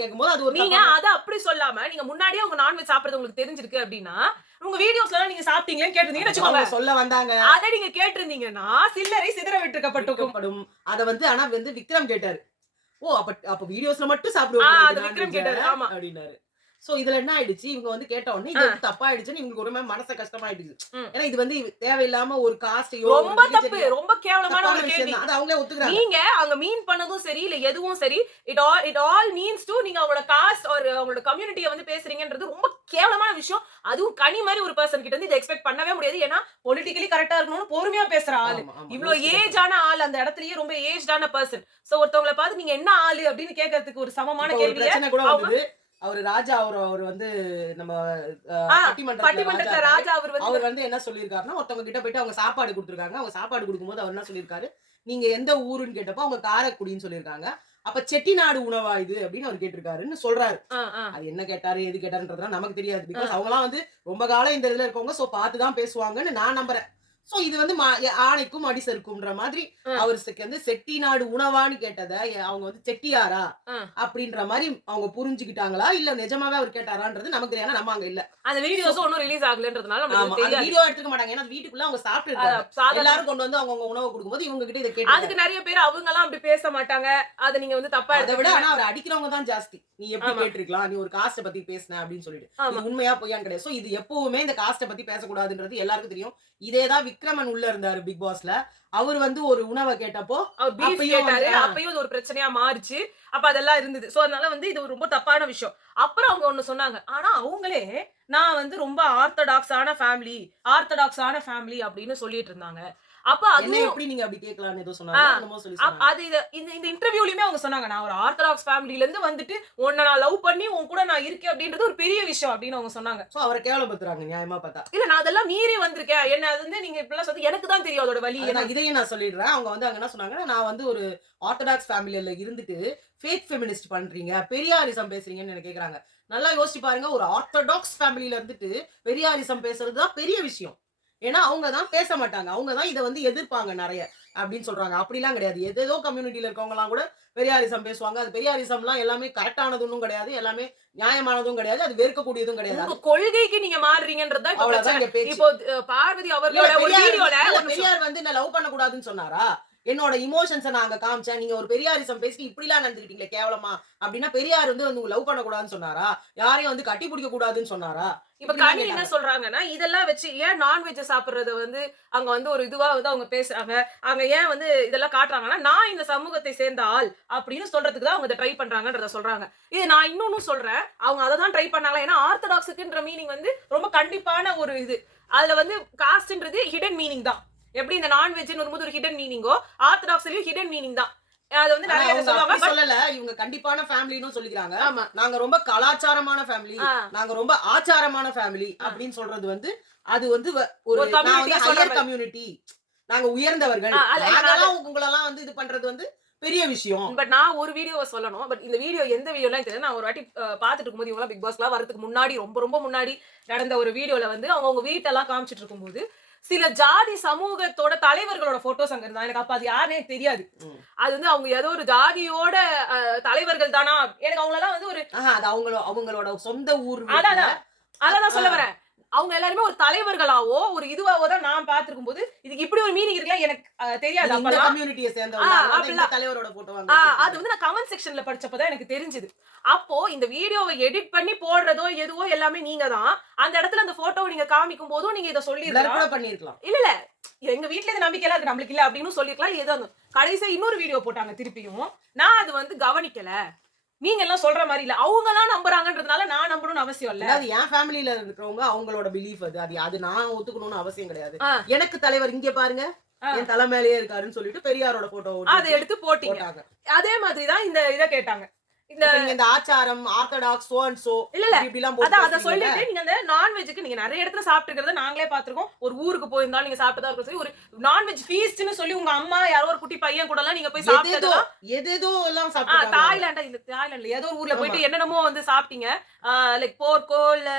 கேட்கும்போது அது ஒரு நீங்க அத அப்படி சொல்லாம நீங்க முன்னாடியே உங்க நான்வெஜ் சாப்பிடுறது உங்களுக்கு தெரிஞ்சிருக்கு அப்படின்னா உங்க வீடியோஸ்ல எல்லாம் நீங்க சாப்பிட்டீங்கன்னு கேட்டிருந்தீங்கன்னு வச்சுக்கோங்க சொல்ல வந்தாங்க அத நீங்க கேட்டிருந்தீங்கன்னா சில்லறை சிதற விட்டுக்கப்பட்டிருக்கும் அத வந்து ஆனா வந்து விக்ரம் கேட்டாரு ஓ அப்ப வீடியோஸ்ல மட்டும் சாப்பிடுவாங்க விக்ரம் கேட்டாரு ஆமா அப்படின்னாரு சோ இதுல என்ன ஆயிடுச்சு இவங்க வந்து கேட்ட உடனே இது தப்பா ஆயிடுச்சுன்னு இவங்களுக்கு ஒரு மனசு கஷ்டமாயிடுச்சு ஏன்னா இது வந்து தேவையில்லாம ஒரு காஸ்ட் ரொம்ப தப்பு ரொம்ப கேவலமான ஒரு கேள்வி அது அவங்களே ஒத்துக்குறாங்க நீங்க அங்க மீன் பண்ணதும் சரி இல்ல எதுவும் சரி இட் ஆல் மீன்ஸ் டு நீங்க அவங்களோட காஸ்ட் ஒரு அவங்களோட கம்யூனிட்டியை வந்து பேசுறீங்கன்றது ரொம்ப கேவலமான விஷயம் அதுவும் கனி மாதிரி ஒரு பர்சன் கிட்ட வந்து இதை எக்ஸ்பெக்ட் பண்ணவே முடியாது ஏன்னா பொலிட்டிக்கலி கரெக்டா இருக்கணும்னு பொறுமையா பேசுற ஆளு இவ்வளவு ஏஜான ஆள் அந்த இடத்துலயே ரொம்ப ஏஜ்டான பர்சன் சோ ஒருத்தவங்களை பார்த்து நீங்க என்ன ஆளு அப்படின்னு கேட்கறதுக்கு ஒரு சமமான கேள்வி அவரு ராஜா அவர் வந்து நம்ம பட்டிமன்றத்துல ராஜா அவர் வந்து என்ன சொல்லிருக்காருன்னா ஒருத்தவங்க கிட்ட போயிட்டு அவங்க சாப்பாடு கொடுத்துருக்காங்க அவங்க சாப்பாடு கொடுக்கும்போது அவர் என்ன சொல்லிருக்காரு நீங்க எந்த ஊருன்னு கேட்டப்போ அவங்க காரைக்குடின்னு சொல்லிருக்காங்க அப்ப செட்டிநாடு உணவா இது அப்படின்னு அவர் கேட்டிருக்காருன்னு சொல்றாரு அது என்ன கேட்டாரு எது கேட்டாருன்றதுலாம் நமக்கு தெரியாது பிகாஸ் அவங்க எல்லாம் வந்து ரொம்ப காலம் இந்த இதுல இருக்கவங்க சோ பார்த்துதான் பேசுவாங்கன்னு நான் நம்புறேன் சோ இது வந்து ஆணைக்கும் அடிசருக்கும்ன்ற மாதிரி அவருக்கு வந்து செட்டிநாடு உணவான்னு கேட்டத அவங்க வந்து செட்டியாரா அப்படின்ற மாதிரி அவங்க புரிஞ்சுக்கிட்டாங்களா இல்ல நிஜமாவே அவர் கேட்டாரான்றது நமக்கு தெரியாது நம்ம அங்க இல்ல அந்த வீடியோஸ் ஒன்னும் ரிலீஸ் ஆகலன்றதுனால வீடியோ எடுத்துக்க மாட்டாங்க ஏன்னா வீட்டுக்குள்ள அவங்க சாப்பிட்டு எல்லாரும் கொண்டு வந்து அவங்க உணவு கொடுக்கும்போது இவங்க கிட்ட இதை கேட்டு அதுக்கு நிறைய பேர் அவங்க எல்லாம் அப்படி பேச மாட்டாங்க அதை நீங்க வந்து தப்பா அதை விட ஆனா அவர் அடிக்கிறவங்க தான் ஜாஸ்தி நீ எப்படி கேட்டிருக்கலாம் நீ ஒரு காஸ்ட பத்தி பேசின அப்படின்னு சொல்லிட்டு உண்மையா பொய்யான்னு கிடையாது சோ இது எப்பவுமே இந்த காஸ்ட பத்தி பேசக்கூடாதுன்றது எல்லாருக்கும் தெரியும் இதேதான் விக்ரமன் உள்ள இருந்தாரு பிக் பாஸ்ல அவர் வந்து ஒரு உணவை கேட்டப்போ அப்பயும் ஒரு பிரச்சனையா மாறிச்சு அப்ப அதெல்லாம் இருந்தது சோ அதனால வந்து இது ரொம்ப தப்பான விஷயம் அப்புறம் அவங்க ஒண்ணு சொன்னாங்க ஆனா அவங்களே நான் வந்து ரொம்ப ஆர்த்தடாக்ஸான ஃபேமிலி அப்படின்னு சொல்லிட்டு இருந்தாங்க அப்ப அது எப்படி நீங்க அப்படி கேட்கலாம்னு ஏதோ சொன்னாங்க அது இந்த இன்டர்வியூலயுமே அவங்க சொன்னாங்க நான் ஒரு ஆர்த்தடாக்ஸ் ஃபேமிலில இருந்து வந்துட்டு உன்னை நான் லவ் பண்ணி உன் கூட நான் இருக்கேன் அப்படின்றது ஒரு பெரிய விஷயம் அப்படின்னு அவங்க சொன்னாங்க சோ அவரை கேவலப்படுத்துறாங்க நியாயமா பார்த்தா இல்ல நான் அதெல்லாம் மீறி வந்திருக்கேன் என்ன அது வந்து நீங்க இப்பெல்லாம் சொல்லி எனக்கு தான் தெரியும் அதோட வலி இதையும் நான் சொல்லிடுறேன் அவங்க வந்து அங்க என்ன சொன்னாங்க நான் வந்து ஒரு ஆர்த்தடாக்ஸ் ஃபேமிலியில இருந்துட்டு ஃபேக் ஃபெமினிஸ்ட் பண்றீங்க பெரியாரிசம் பேசுறீங்கன்னு எனக்கு கேக்குறாங்க நல்லா யோசிச்சு பாருங்க ஒரு ஆர்த்தடாக்ஸ் ஃபேமிலியில இருந்துட்டு பெரியாரிசம் பேசுறதுதான் பெரிய விஷயம் ஏன்னா அவங்க தான் பேச மாட்டாங்க அவங்க தான் இதை வந்து எதிர்ப்பாங்க நிறைய அப்படின்னு சொல்றாங்க அப்படிலாம் கிடையாது ஏதோ கம்யூனிட்டியில இருக்கவங்க எல்லாம் கூட பெரியாரிசம் பேசுவாங்க அது பெரியாரிசம் எல்லாம் எல்லாமே கரெக்டானதும் கிடையாது எல்லாமே நியாயமானதும் கிடையாது அது வெறுக்கக்கூடியதும் கிடையாது கொள்கைக்கு நீங்க மாறுறீங்கன்றதா இப்போ பார்வதி அவர்களோட பெரியார் வந்து என்ன லவ் பண்ண கூடாதுன்னு சொன்னாரா என்னோட இமோஷன்ஸை நாங்க காமிச்சேன் நீங்க ஒரு பெரியாரிசம் பேசி இப்படிலாம் நடந்துக்கிட்டீங்களே கேவலமா அப்படின்னா பெரியார் வந்து லவ் பண்ண கூடாதுன்னு சொன்னாரா யாரையும் வந்து கட்டி பிடிக்க கூடாதுன்னு சொன்னாரா இப்ப கனி என்ன சொல்றாங்கன்னா இதெல்லாம் வச்சு ஏன் நான்வெஜ் சாப்பிடுறத வந்து அங்க வந்து ஒரு இதுவா வந்து அவங்க பேசுறாங்க அங்க ஏன் வந்து இதெல்லாம் காட்டுறாங்கன்னா நான் இந்த சமூகத்தை சேர்ந்த ஆள் அப்படின்னு சொல்றதுக்கு தான் அவங்க ட்ரை பண்றாங்கன்றத சொல்றாங்க இது நான் இன்னொன்னு சொல்றேன் அவங்க அதை தான் ட்ரை பண்ணாங்களா ஏன்னா ஆர்த்தடாக்ஸுக்குன்ற மீனிங் வந்து ரொம்ப கண்டிப்பான ஒரு இது அதுல வந்து காஸ்ட்ன்றது ஹிடன் மீனிங் தான் எப்படி இந்த நான்வெஜ்னு வரும்போது ஒரு ஹிடன் மீனிங்கோ ஆர்த்தடாக்ஸ்லயும் ஹிடன் மீனிங் தான் அது வந்து நிறைய சொல்லுவாங்க சொல்லல இவங்க கண்டிப்பான ஃபேமிலின்னு சொல்லிக்கிறாங்க நாங்க ரொம்ப கலாச்சாரமான ஃபேமிலி நாங்க ரொம்ப ஆச்சாரமான ஃபேமிலி அப்படின்னு சொல்றது வந்து அது வந்து ஒரு கம்யூனிட்டி நாங்க உயர்ந்தவர்கள் நாங்கெல்லாம் உங்களெல்லாம் வந்து இது பண்றது வந்து பெரிய விஷயம். பட் நான் ஒரு வீடியோவை சொல்லணும். பட் இந்த வீடியோ எந்த வீடியோலாம் தெரியல. நான் ஒரு வாட்டி பார்த்துட்டு இருக்கும்போது இவங்கலாம் பிக் பாஸ்லாம் வரதுக்கு முன்னாடி ரொம்ப முன்னாடி நடந்த ஒரு வீடியோல வந்து அவங்க வீட்டெல்லாம் காமிச்சிட்டு இருக்கும்போது சில ஜாதி சமூகத்தோட தலைவர்களோட போட்டோஸ் அங்க இருந்தா. எனக்கு அப்ப அது யாருனே தெரியாது. அது வந்து அவங்க ஏதோ ஒரு ஜாதியோட தலைவர்கள் தானா? எனக்கு அவங்களெல்லாம் வந்து ஒரு அது அவங்களோட சொந்த ஊர். அதான் சொல்ல வரேன். அவங்க எல்லாருமே ஒரு தலைவர்களாவோ ஒரு இதுவாவோ தான் நான் பார்த்திருக்கும் போது இதுக்கு இப்படி ஒரு மீனிங் இருக்குல்ல எனக்கு தெரியாது. அந்த கம்யூனிட்டியை சேர்ந்தவங்க இந்த தலைவரோட போட்டோ அது வந்து நான் கமெண்ட் செக்ஷன்ல படிச்சப்பதான் எனக்கு தெரிஞ்சது. அப்போ இந்த வீடியோவை எடிட் பண்ணி போடுறதோ எதுவோ எல்லாமே நீங்க தான். அந்த இடத்துல அந்த போட்டோவை நீங்க காமிக்கும் போதும் நீங்க இதை பண்ணிருக்கலாம். இல்ல எங்க வீட்டுல இது நம்பிக்கை இருக்கு, நம்மளுக்கு இல்ல அப்படின்னு சொல்லிருக்கலாம். ஏதோ கடைசியா இன்னொரு வீடியோ போட்டாங்க திருப்பியும். நான் அது வந்து கவனிக்கல. நீங்க எல்லாம் சொல்ற மாதிரி இல்ல. அவங்க எல்லாம் நம்புறாங்கன்றதுனால நான் நம்பணும்னு அவசியம் இல்ல. அது என் ஃபேமிலில இருக்கிறவங்க அவங்களோட பிலீஃப் அது நான் ஒத்துக்கணும்னு அவசியம் கிடையாது. எனக்கு தலைவர் இங்க பாருங்க என் தலை மேலேயே இருக்காருன்னு சொல்லிட்டு பெரியாரோட போட்டோ அதை எடுத்து போட்டீங்க. அதே மாதிரிதான் இந்த இதை கேட்டாங்க. இந்த ஆச்சாரம் ஆர்த்தடாக்ஸ் சோ அண்ட் சோ இல்ல அத சொல்லிட்டு நீங்க அந்த நான்வெஜ்க்கு நீங்க நிறைய இடத்துல சாப்பிட்டுக்கிறத நாங்களே பாத்துருக்கோம். ஒரு ஊருக்கு போயிருந்தாலும் நீங்க சாப்பிட்டதா இருக்கும். சரி, ஒரு நான்வெஜ் ஃபீஸ்ட்னு சொல்லி உங்க அம்மா யாரோ ஒரு குட்டி பையன் கூட எல்லாம் நீங்க போய் சாப்பிட்டதெல்லாம் எதேதோ எல்லாம் சாப்பிட்டாங்க. தாய்லாந்துல ஏதோ ஒரு ஊர்ல போயிட்டு என்னென்னமோ வந்து சாப்பிட்டீங்க. லைக் போர்க்கோ இல்ல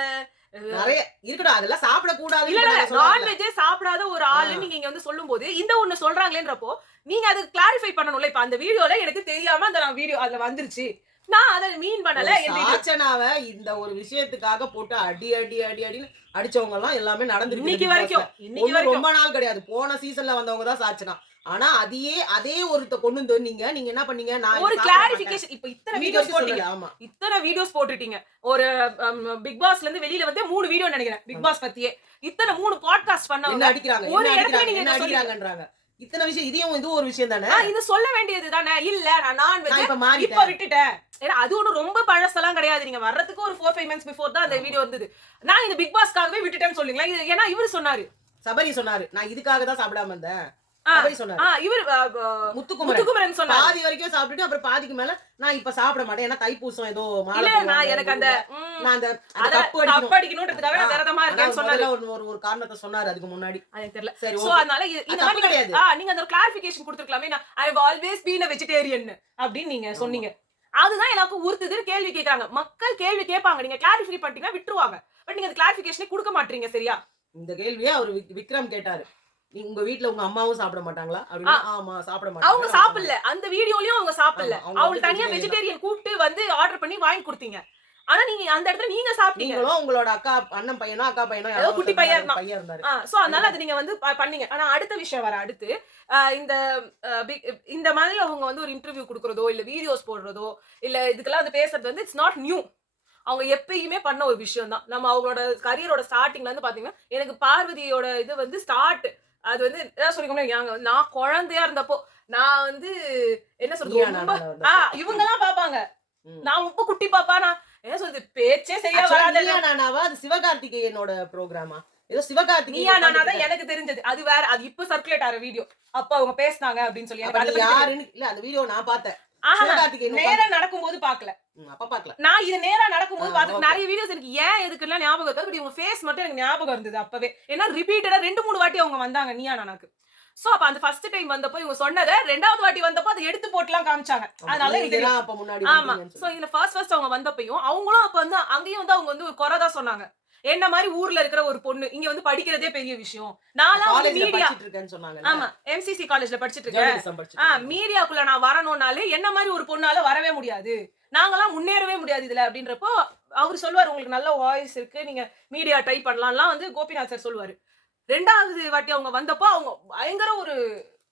நிறைய இருக்குடா, அதெல்லாம் சாப்பிட கூடாது. இல்ல நான்வெஜ்ஜே சாப்பிடாத ஒரு ஆளு நீங்க இங்க வந்து சொல்லும்போது இந்த ஒண்ணு சொல்றாங்களேன்றப்போ நீங்க அது கிளாரிஃபை பண்ணணும்ல. இப்ப அந்த வீடியோல எனக்கு தெரியாம அந்த வீடியோ அதுல வந்துருச்சு. நான் அத மீன் பண்ணல. சாச்சனாவை இந்த ஒரு விஷயத்துக்காக போட்டு அடி அடி அடி அடின்னு அடிச்சவங்க எல்லாம் எல்லாமே நடந்துருக்கு இன்னைக்கு வரைக்கும். ரொம்ப நாள் கிடையாது, போன சீசன்ல வந்தவங்க தான் சாச்சனா. ஆனா அதே ஒருத்த கொண்டு வந்து நீங்க என்ன பண்ணீங்க? நான் ஒரு கிளாரிஃபிகேஷன். இப்ப இத்தனை வீடியோஸ் போட்டீங்க. இத்தனை வீடியோஸ் போட்டுட்டீங்க. ஒரு பிக் பாஸ்ல இருந்து வெளியில வந்து 3 வீடியோ நினைக்கிறேன் பிக் பாஸ் பத்தியே. இத்தனை 3 பாட்காஸ்ட் பண்ணவங்க என்ன அடிக்குறாங்க, ஒரு இடத்துல நீங்க என்ன அடிக்குறாங்கன்றாங்க. இத்தனை விஷயம் இது ஒரு விஷயம் தானே. இது சொல்ல வேண்டியது தானே. இல்ல நான் இப்ப விட்டுட்டேன். ஏன்னா அது ஒண்ணு ரொம்ப பழசெல்லாம் கிடையாது. நீங்க வர்றதுக்கு ஒரு 4-5 months பிஃபோர் தான் அந்த வீடியோ வந்தது. நான் இந்த பிக் பாஸ்க்காகவே விட்டுட்டேன்னு சொல்லுங்களா? ஏன்னா இவரு சொன்னாரு, சபரி சொன்னாரு, நான் இதுக்காக தான் சாப்பிடாம இருந்தேன். முத்துக்குமரன் சொன்னாரு. பாதி வரைக்கும் சாப்பிட்டுட்டு அப்புறம் பாதிக்கு மேல நான் இப்ப சாப்பிட மாட்டேன். ஏன்னா தைப்பூசம் ஏதோ எனக்கு அந்த கப் அடிக்கணும்ன்றதுக்காக நான் விரதமா இருக்கேன்னு சொன்னாரு. ஒரு காரணத்தை சொன்னாரு அதுக்கு முன்னாடி. எனக்கு தெரியல. சரி, சோ அதனால இந்த மாதிரி கிடையாது. நீங்க அந்த கிளாரிஃபிகேஷன் கொடுத்திருக்கலாமே. I have always been a vegetarian அப்படி நீங்க சொன்னீங்க. அதுதான் எல்லாருக்கும் உறுத்துது. கேள்வி கேக்குறாங்க. மக்கள் கேள்வி கேட்பாங்க. நீங்க கிளாரிஃபை பண்ணிட்டீங்கன்னா விட்டுருவாங்க. பட் நீங்க அந்த கிளாரிஃபிகேஷனே கொடுக்க மாட்டீங்க. சரியா? இந்த கேள்வியே அவர் விக்ரம் கேட்டாரு. உங்க வீட்ல உங்க அம்மாவும் சாப்பிட மாட்டாங்களா அப்படினா? ஆமா சாப்பிட மாட்டாங்க. அவங்க சாப்பிடல. அந்த வீடியோலயும் அவங்க சாப்பிடல. அவங்க தனியா வெஜிடேரியன் கூப்பிட்டு வந்து ஆர்டர் பண்ணி வாங்கி கொடுத்தீங்க. ஆனா நீங்க அந்த இடத்துல நீங்க சாப்பிட்டீங்க. நீங்களும் உங்களோட அண்ணன் பையனோ அக்கா பையனோ ஏதோ குட்டி பையன் இருந்தாரு. சோ அதனால அது நீங்க வந்து பண்ணீங்க. ஆனா அடுத்த விஷயம் வர அடுத்து இந்த மாதிரி அவங்க வந்து ஒரு இன்டர்வியூ கொடுக்கறதோ இல்ல வீடியோஸ் போடுறதோ இல்ல இதுக்கெல்லாம் வந்து பேசுறது வந்து இட்ஸ் நாட் நியூ. அவங்க எப்பயுமே பண்ண ஒரு விஷயம் தான். நம்ம அவங்களோட கரியரோட ஸ்டார்டிங்ல இருந்து பாத்தீங்கன்னா எனக்கு பார்வதியோட இது வந்து ஸ்டார்ட் அது வந்து ஏதாவது சொல்லிக்கோங்க. நான் குழந்தையா இருந்தப்போ நான் வந்து என்ன சொல்றது இவங்க எல்லாம் பாப்பாங்க. நான் ரொம்ப குட்டி பாப்பா. நான் என்ன சொல்றது பேச்சே செய்ய வராது. அது சிவகார்த்திகேயனோட ப்ரோகிராமா ஏதோ சிவகார்த்திகேயன் தான் எனக்கு தெரிஞ்சது. அது வேற. அது இப்ப சர்க்குலேட் ஆற வீடியோ. அப்ப அவங்க பேசினாங்க அப்படின்னு சொல்லி யாருன்னு இல்ல அந்த வீடியோ நான் பார்த்தேன். நேரா நடக்கும்போது பாக்கல. அப்ப பாக்கல. நான் இது நேரா நடக்கும்போது பாத்து நிறைய வீடியோஸ் எனக்கு ஏன் எதுக்குன்னா ஞாபகம் இருக்கு. பட் இவங்க ஃபேஸ் மட்டும் எனக்கு ஞாபகம் இருந்தது அப்பவே. ஏன்னா ரிப்பீட்டடா 2-3 வாட்டி அவங்க வந்தாங்க நீயா நானாக்கு. சோ அப்ப அந்த ஃபர்ஸ்ட் டைம் வந்தப்போ இவங்க சொன்னதை 2வது வாட்டி வந்தப்போ அதை எடுத்து போட்டுலாம் காமிச்சாங்க. அதனால இதெல்லாம் அப்ப முன்னாடி. ஆமா. சோ இதுல ஃபர்ஸ்ட் அவங்க வந்தப்பையும் அவங்களும் அப்ப வந்து அங்கேயும் வந்து அவங்க வந்து ஒரு குறைதா சொன்னாங்க. என்ன மாதிரி ஊர்ல இருக்கிற ஒரு பொண்ணு இங்க வந்து படிக்கிறதே பெரிய விஷயம். நான்லாம் மீடியா சொன்னாங்க. ஆமா, எம்சிசி காலேஜ்ல படிச்சிட்டு இருக்கேன். மீடியாக்குள்ள நான் வரணும்னாலே என்ன மாதிரி ஒரு பொண்ணால வரவே முடியாது. நாங்கெல்லாம் முன்னேறவே முடியாது இதுல அப்படின்றப்போ அவர் சொல்லுவாரு உங்களுக்கு நல்ல வாய்ஸ் இருக்கு, நீங்க மீடியா ட்ரை பண்ணலாம்லாம் வந்து கோபிநாத் சார் சொல்லுவாரு. 2வது வாட்டி அவங்க வந்தப்போ அவங்க பயங்கர ஒரு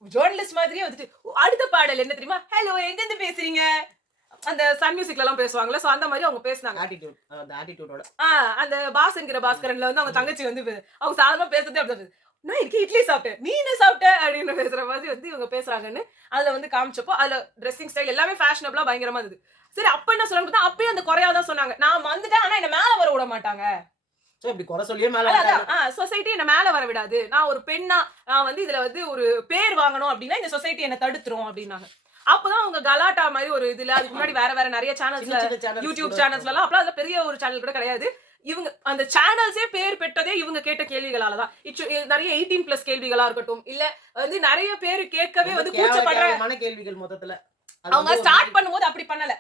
ஜேர்னலிஸ்ட் மாதிரியே வந்துட்டு அடுத்த பாடல் என்ன தெரியுமா? ஹலோ எங்க இருந்து பேசுறீங்க? அந்த சன் மியூசிக்ல எல்லாம் பேசுவாங்கல்ல, சோ அந்த மாதிரி அவங்க பேசினாங்க. ஆட்டிட்யூடோட அந்த பாஸ் என்கிற பாஸ்கரன்ல வந்து அவங்க தங்கச்சி வந்து அவங்க சாதாரணமா பேசுறதே அப்படி நான் இன்னைக்கு இட்லி சாப்பிட்டேன், நீ என்ன சாப்பிட்ட அப்படின்னு பேசுற மாதிரி வந்து இவங்க பேசுறாங்கன்னு அதுல வந்து காமிச்சப்போ அதுல ட்ரெஸ்ஸிங் ஸ்டைல் எல்லாமே ஃபேஷனபிளா பயங்கரமா இருந்தது. சரி அப்ப என்ன சொன்னாங்க? அப்பயும் அந்த குறையாதான் சொன்னாங்க. நான் வந்துட்டேன் ஆனா என்ன மேல வர விட மாட்டாங்க. சொசைட்டி என்ன மேல வர விடாது. நான் ஒரு பெண்ணா நான் வந்து இதுல வந்து ஒரு பேர் வாங்கணும் அப்படின்னா இந்த சொசைட்டி என்ன தடுத்துரும் அப்படின்னாங்க. அப்பதான் அவங்க கலாட்டா மாதிரி ஒரு இதுல அதுக்கு முன்னாடி வேற நிறைய சேனல்ஸ்ல யூடியூப் சேனல்ஸ்ல எல்லாம் அப்பலாம் அதுல பெரிய ஒரு சேனல் கூட கிடையாது. இவங்க அந்த சேனல்ஸே பேர் பெற்றதே இவங்க கேட்ட கேள்விகளாலதான். நிறைய 18+ கேள்விகளா இருக்கட்டும் இல்ல வந்து நிறைய பேர் கேட்கவே வந்து கூச்சப்படுற கேள்விகள் மொத்தத்துல அவங்க ஸ்டார்ட் பண்ணும்போது அப்படி பண்ணல.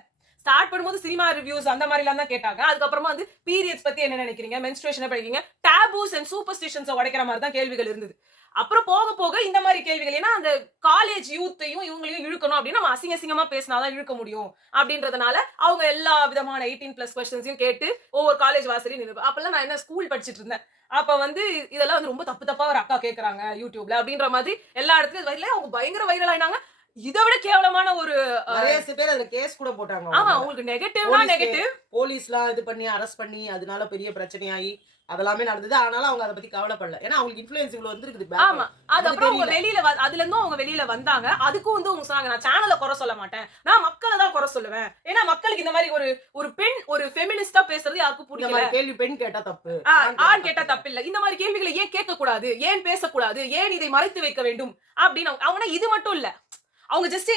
ஸ்டார்ட் பண்ணும்போது சினிமா ரிவ்யூஸ் அந்த மாதிரிலாம் தான் கேட்டாங்க. அதுக்கப்புறமா வந்து பீரியட்ஸ் பத்தி என்ன நினைக்கிறீங்க, மென்ஸ்ட்ரேஷனை படிக்கிறீங்க, டேபூஸ் அண்ட் சூப்பர்ஸ்டிஷன்ஸை உடைக்கிற மாதிரி தான் கேள்விகள் இருந்தது. அப்புறம் போக போக இந்த மாதிரி கேள்விகள், ஏன்னா அந்த காலேஜ் யூத்தையும் இவங்களையும் இழுக்கணும் அப்படின்னு நம்ம அசிங்கமா பேசினாதான் இழுக்க முடியும் அப்படின்றதுனால அவங்க எல்லா விதமான 18+ கொஸ்டின்ஸையும் கேட்டு ஒவ்வொரு காலேஜ் வாசலையும் நின்று. அப்பெல்லாம் நான் என்ன ஸ்கூல் படிச்சுட்டு இருந்தேன். அப்ப வந்து இதெல்லாம் வந்து ரொம்ப தப்பா ஒரு அக்கா கேக்குறாங்க யூடியூப்ல அப்படின்ற மாதிரி எல்லா இடத்துலயும் அவங்க பயங்கர வைரல் ஆயினாங்க. இதை விட கேவலமான ஒரு நிறைய பேர் அதுல கேஸ் கூட போட்டாங்க. ஆமா, உங்களுக்கு நெகட்டிவ்னா நெகட்டிவ். போலீஸ்லாம் இது பண்ணி அரெஸ்ட் பண்ணி அதனால பெரிய பிரச்சனையாகி அதெல்லாமே நடந்தது. ஆனாலும் அவங்க அதை பத்தி கவலைப்படல. ஏன்னா அவங்களுக்கு இன்ஃப்ளூயன்ஸ் இவ்வளவு வந்துருக்குது. ஆமா, அதுக்கப்புறம் அவங்க வெளியில அதுல இருந்தும் அவங்க வெளியில வந்தாங்க. அதுக்கும் வந்து அவங்க சொன்னாங்க, நான் சேனலை குறை சொல்ல மாட்டேன், நான் மக்களை தான் குறை சொல்லுவேன். ஏன்னா மக்களுக்கு இந்த மாதிரி ஒரு பெண் ஒரு ஃபெமினிஸ்டா பேசுறது யாருக்கும் பிடிக்கல. கேள்வி பெண் கேட்டா தப்பு, ஆண் கேட்டா தப்பு இல்ல. இந்த மாதிரி கேள்விகளை ஏன் கேட்க கூடாது, ஏன் பேசக்கூடாது, ஏன் இதை மறைத்து வைக்க வேண்டும் அப்படின்னு அவங்க இது மட்டும் இல்ல, அவங்க ஜஸ்ட்